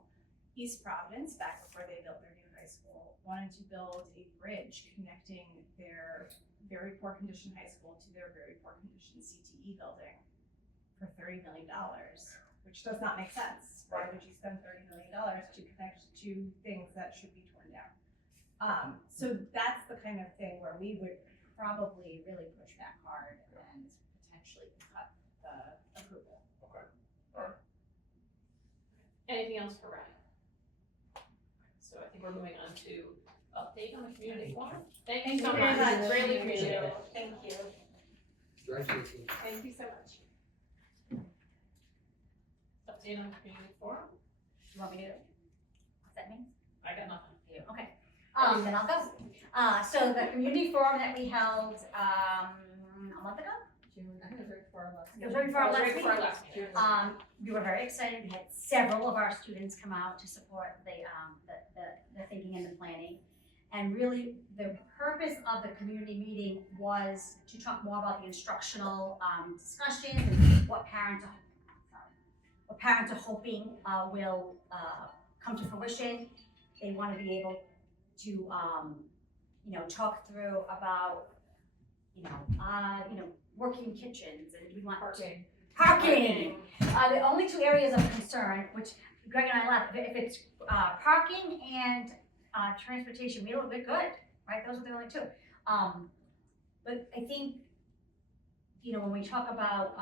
East Providence, back before they built their new high school, wanted to build a bridge connecting their very poor condition high school to their very poor condition CTE building for $30 million, which does not make sense. Why would you spend $30 million to connect two things that should be torn down? So that's the kind of thing where we would probably really push back hard and potentially cut the approval. Okay, all right. Anything else for Ryan? So I think we're moving on to update on the community forum. Thank you so very much, much. really appreciate it. Thank you. Drive safely. Thank you so much. Update on the community forum, You want me to, what's that mean? I got nothing. Okay, then I'll go. So the community forum that we held, a month ago, June, I think it was right before our last. It was right before our last Right before our meeting. last meeting. We were very excited. We had several of our students come out to support the thinking and the planning. And really, the purpose of the community meeting was to talk more about the instructional discussions and what parents are hoping will come to fruition. They want to be able to, talk through about, working kitchens, and we want Parking. The only two areas of concern, which Greg and I left, if it's parking and transportation, we're good, right? Those are the only two. But I think, you know, when we talk about,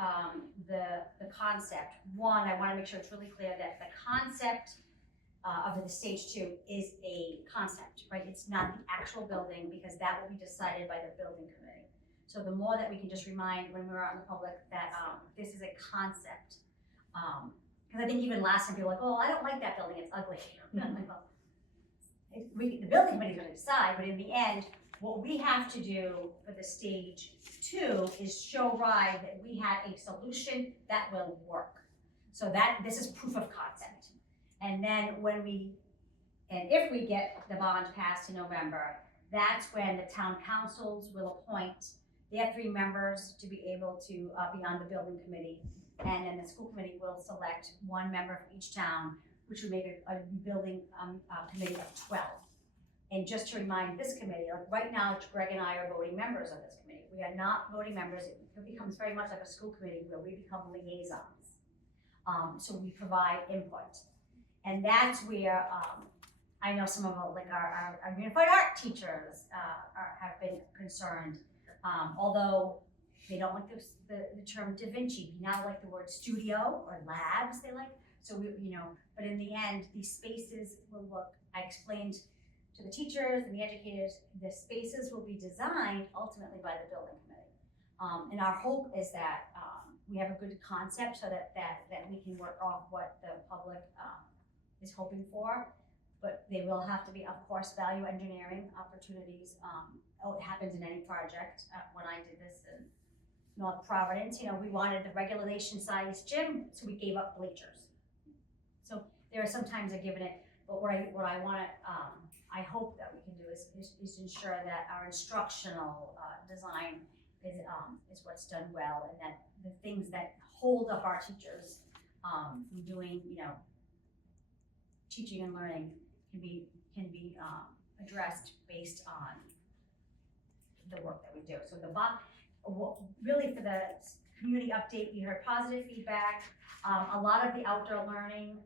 the concept, one, I wanna make sure it's really clear that the concept of the stage 2 is a concept, right? It's not the actual building, because that will be decided by the building committee. So the more that we can just remind when we're out in the public that, this is a concept. Cause I think even last time people were like, oh, I don't like that building, it's ugly. I'm like, well, the building committee's gonna decide, but in the end, what we have to do for the stage 2 is show RIDE that we have a solution that will work. So that, this is proof of concept. And then if we get the bond passed in November, that's when the town councils will appoint their 3 members to be able to be on the building committee. And then the school committee will select 1 member from each town, which would make a building committee of 12. And just to remind this committee, like right now, Greg and I are voting members of this committee. We are not voting members. It becomes very much like a school committee where we become liaisons. So we provide input. And that's where I know some of our unified art teachers have been concerned. Although they don't like the term Da Vinci, we now like the word studio or labs they like. So we, you know, but in the end, these spaces will look, I explained to the teachers and the educators, the spaces will be designed ultimately by the building committee. And our hope is that we have a good concept so that we can work off what the public is hoping for, but they will have to be, of course, value engineering opportunities. It happens in any project. When I did this in North Providence, you know, we wanted the regulation size gym, so we gave up bleachers. So there are sometimes a given it, but what I want to, I hope that we can do is ensure that our instructional design is what's done well, and that the things that hold up our teachers from doing, you know, teaching and learning can be addressed based on the work that we do. So really for the community update, we heard positive feedback. A lot of the outdoor learning,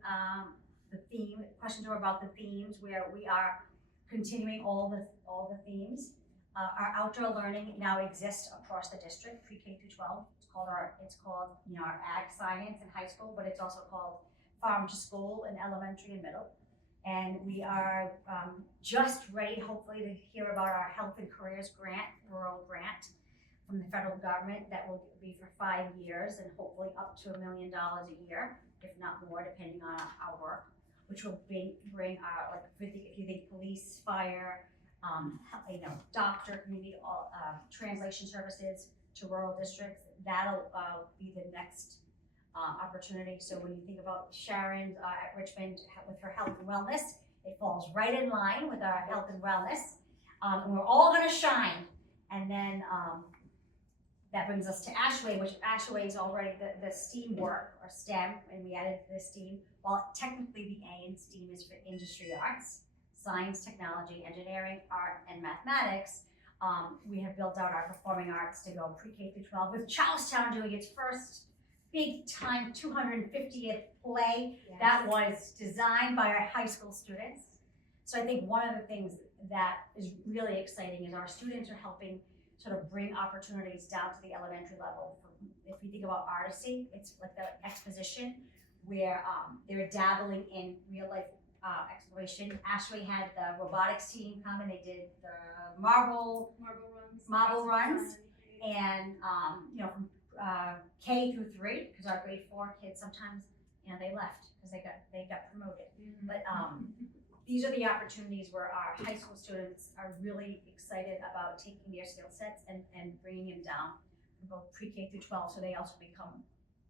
questions were about the themes, where we are continuing all the themes. Our outdoor learning now exists across the district, pre-K through 12. It's called you know, our ag science in high school, but it's also called farm to school in elementary and middle. And we are just ready, hopefully, to hear about our health and careers grant, rural grant from the federal government that will be for 5 years and hopefully up to $1 million a year, if not more, depending on our work, which will bring our, like, if you think police, fire, you know, doctor, community, translation services to rural districts, that'll be the next opportunity. So when you think about Sharon at Richmond with her health and wellness, it falls right in line with our health and wellness. And we're all gonna shine. And then that brings us to Ashway, which Ashway is already the STEAM work, or STEM, and we added the STEAM. While technically the A in STEAM is for industry arts, science, technology, engineering, art, and mathematics. We have built out our performing arts to go pre-K through 12, with Charlestown doing its first big time 250th play. Yes. That was designed by our high school students. So I think one of the things that is really exciting is our students are helping sort of bring opportunities down to the elementary level. If you think about Artisy, it's like the exposition where they're dabbling in real life exploration. Ashway had the robotics team come and they did the marble runs, and you know, from K through 3, because our grade 4 kids sometimes, you know, they left because they got promoted. Mm-hmm. But these are the opportunities where our high school students are really excited about taking their skill sets and bringing them down from both pre-K through 12, so they also become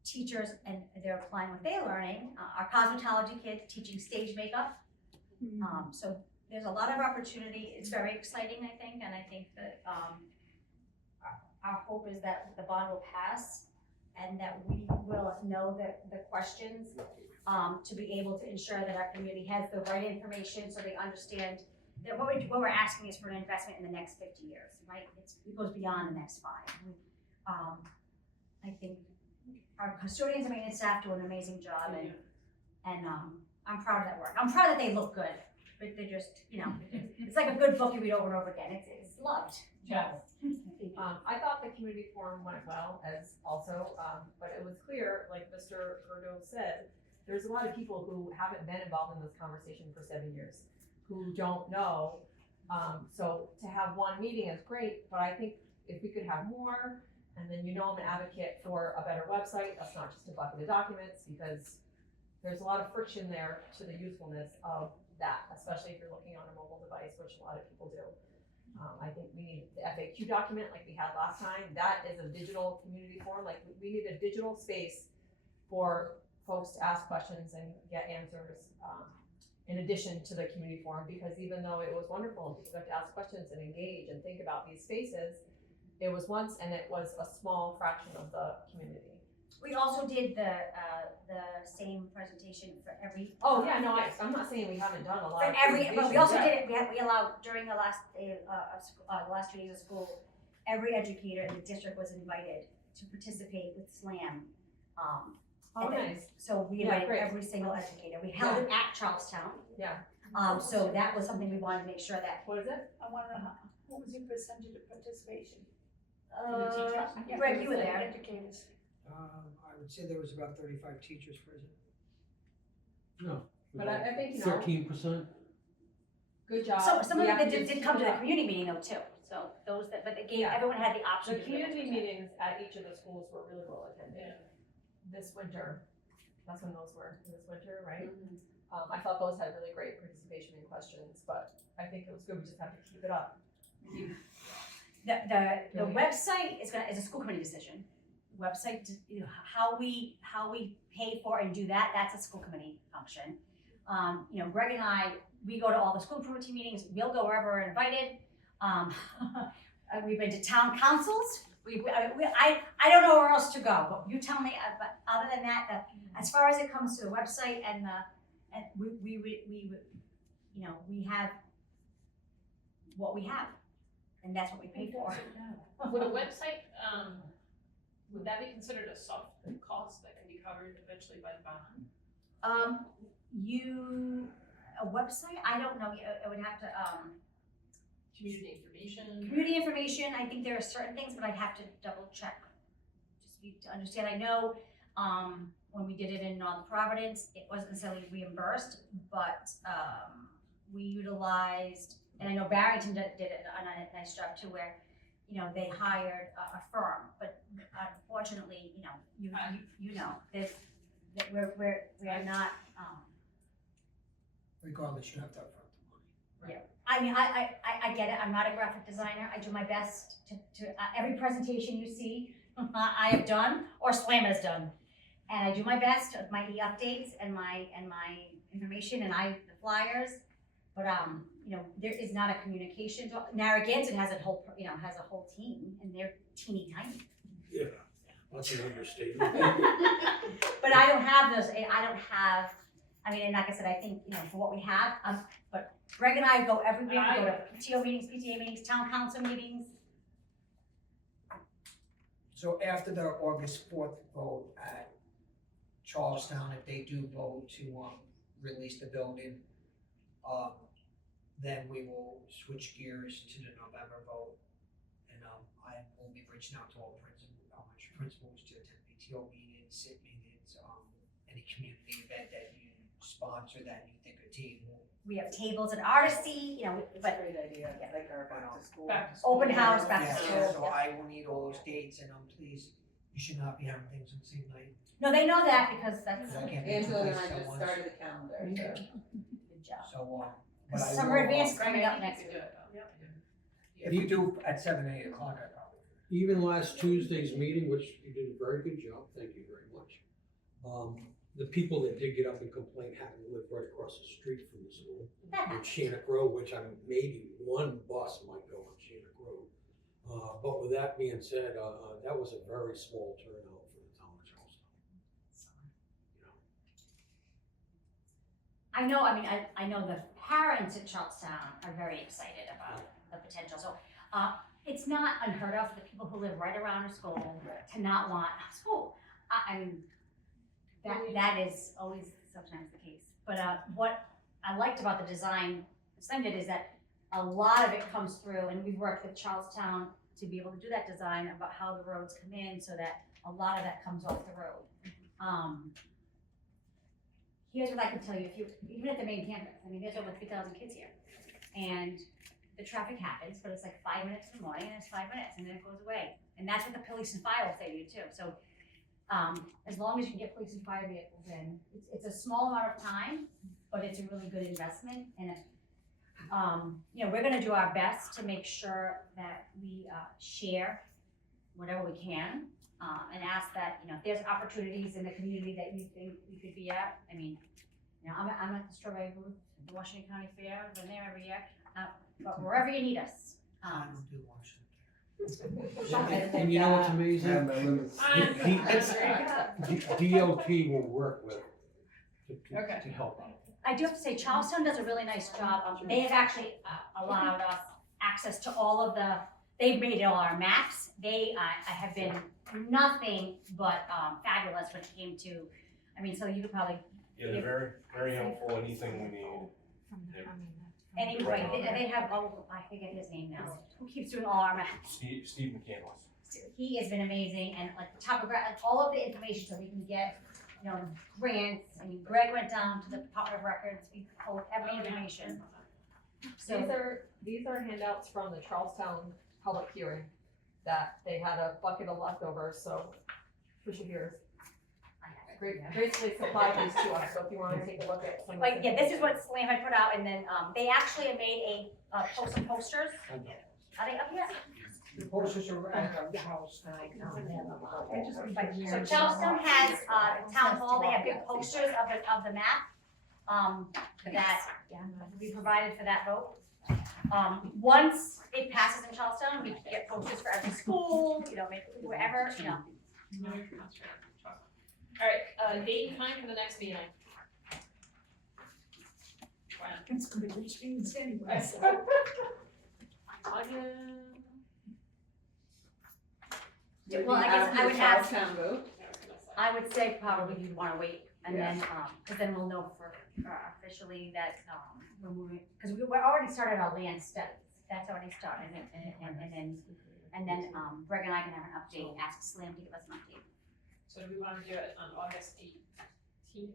teachers and they're applying what they're learning. Our cosmetology kids teaching stage makeup. Mm-hmm. So there's a lot of opportunity. It's very exciting, I think, and I think that our hope is that the bond will pass and that we will know the questions to be able to ensure that our community has the right information so they understand that what we're asking is for an investment in the next 50 years, right? It goes beyond the next 5. I think our custodians and maintenance staff do an amazing job, and I'm proud of that work. I'm proud that they look good, but they're just, you know, it's like a good book you read over and over again. It's loved. Yes. I thought the community forum went well as also, but it was clear, like Mr. Gerdo said, there's a lot of people who haven't been involved in this conversation for 7 years, who don't know. So to have one meeting is great, but I think if we could have more, and then I'm an advocate for a better website, that's not just a bucket of documents, because there's a lot of friction there to the usefulness of that, especially if you're looking on a mobile device, which a lot of people do. I think we need the FAQ document like we had last time. That is a digital community forum. Like we need a digital space for folks to ask questions and get answers in addition to the community forum, because even though it was wonderful and people got to ask questions and engage and think about these spaces, it was once and it was a small fraction of the community. We also did the same presentation for every. Oh, yeah, no, I'm not saying we haven't done a lot For of. every, but we also presentations, did it, we allowed, during the last day, the last 2 days of school, every educator in the district was invited to participate with SLAM. Oh, and then- nice. So we Yeah, invited great. every single educator. We held it at Charlestown. Yeah. So that was something we wanted to make sure that. What is it? I wanna know, what was your percentage of participation? Greg, you were there. Educators. I would say there was about 35 teachers present. No. But I think, 13%? good job. Some of We them have to did just come to keep the it up. community meeting though too. So those that, but they gave, Yeah. everyone had the option. The to be able to community attend. meetings at each of the schools were really well attended. This winter, that's when those were, this winter, right? I thought those had really great participation and questions, but I think it was good, we just have to keep it up. The website is a school committee decision. Website, how we pay for and do that, that's a school committee function. Greg and I, we go to all the school committee meetings, we'll go wherever we're invited. We've been to town councils, I don't know where else to go, but you tell me, but other than that, as far as it comes to the website and we have what we have, and that's what we pay for. Would a website, would that be considered a soft cost that can be covered eventually by the bond? A website, I don't know, I would have to, Community information? community information, I think there are certain things, but I'd have to double check. Just to understand, I know, when we did it in North Providence, it wasn't necessarily reimbursed, but, we utilized, and I know Barrington did a nice job too, where, they hired a firm, but unfortunately, that we're not, Regardless, you have to upfront the money. I mean, I get it, I'm not a graphic designer, I do my best to every presentation you see, I have done, or SLAM has done. And I do my best with my e-updates and my information and the flyers, but, there is not a communication, Narragansett has a whole team, and they're teeny tiny. Yeah, that's an understatement. But I don't have those, and like I said, I think, for what we have, but Greg and I go every week, we go to PTO meetings, PTA meetings, town council meetings. So after the August 4th vote at Charlestown, if they do vote to release the building, then we will switch gears to the November vote. And I will be reaching out to all principals to attend PTO meetings, SIT meetings, any community event that you sponsor that you think a team will. We have tables at Artisty, but Great idea, like our back to school. Back to school. open house, back to Yeah, school. so I will need all those dates, and please, you should not be having things on the same night. No, they know that because that's Because I can't be two Angela and I places at just once. started the calendar, so. good job. So, but I Summer will, advance Greg, coming I up think you next could week. do it, though. if you do at 7, 8 o'clock, I probably. Even last Tuesday's meeting, which you did a very good job, thank you very much. The people that did get up and complain happened to live right across the street from the school, in Shannock Road, which maybe one bus might go on Shannock Road. But with that being said, that was a very small turnout for the town of Charlestown. I know the parents at Charlestown are very excited about the potential, so, it's not unheard of for the people who live right around a school to not want a school. That is always sometimes the case, but, what I liked about the design Splendid is that a lot of it comes through, and we've worked with Charlestown to be able to do that design about how the roads come in, so that a lot of that comes off the road. Here's what I can tell you, even at the main campus, I mean, there's over 3,000 kids here. And the traffic happens, but it's like 5 minutes in the morning, and it's 5 minutes, and then it goes away. And that's what the police and fire will say to you too. So, as long as you can get police and fire vehicles in, it's a small amount of time, but it's a really good investment. And, you know, we're gonna do our best to make sure that we share whatever we can, and ask that, you know, if there's opportunities in the community that you think we could be at. I mean, you know, I'm at the Strawberry booth, the Washington County Fair, I've been there every year, but wherever you need us. I don't do Washington. And you know what's amazing? DOT will work with, Okay. to help out. I do have to say, Charlestown does a really nice job. They have actually allowed us access to all of they've made all our maps. They have been nothing but fabulous when it came to, I mean, so you could probably, Yeah, they're very, very helpful, anything we need. anyway, they have, I forget his name now, who keeps doing all our maps. Steve McCandless. He has been amazing, and like the topograph, all of the information so we can get, you know, grants. I mean, Greg went down to the Department of Records, he pulled every information. So, These are handouts from the Charlestown public hearing, that they had a bucket of leftovers, so Tricia here's gracefully supplied these to us, so if you wanna take a look at some of like, the yeah, this is what Slam had put out, and then, they actually have made some posters. Are they up yet? The posters are at the house now. So Charlestown has, town hall, they have big posters of the map, that we provided for that vote. Once it passes in Charlestown, we can get posters for every school, you know, maybe wherever, you know. Alright, date and time for the next meeting. It's gonna be changed anyway, so. Well, I guess I would have, Charlestown vote. I would say probably you'd wanna wait, and then, cause then we'll know for, officially that, we're moving, cause we're already started our land studies, that's already started, and then, Greg and I can have an update, ask Slam to give us an update. So do we wanna do it on August 18th?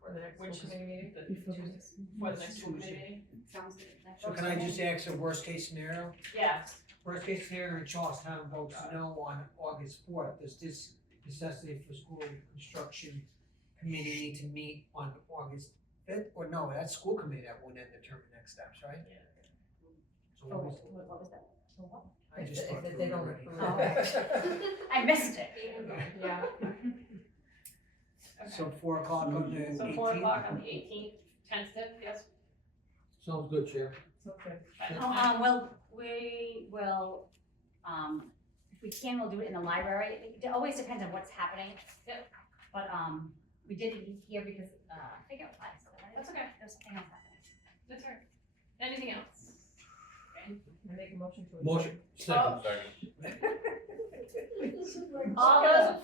For the next Which school is committee meeting. for the next school committee meeting? Sounds good. So can I just ask a worst case scenario? Yeah. Worst case scenario in Charlestown votes no on August 4th. Does this necessity for school construction committee need to meet on August 5th? Or no, that's school committee that will then determine next steps, right? So For August- what was that? For what? I just thought If through they don't already. approve I missed it. Yeah. So 4 o'clock on the 18th? So 4 o'clock on the 18th, tentative, yes? Sounds good, Chair. Okay. Well, we will, if we can, we'll do it in the library. It always depends on what's happening. Yep. But, we did it here because, I think it was last. That's okay. There's something else happening. That's all right. Anything else? I make a motion to. Motion, second. Second. All those in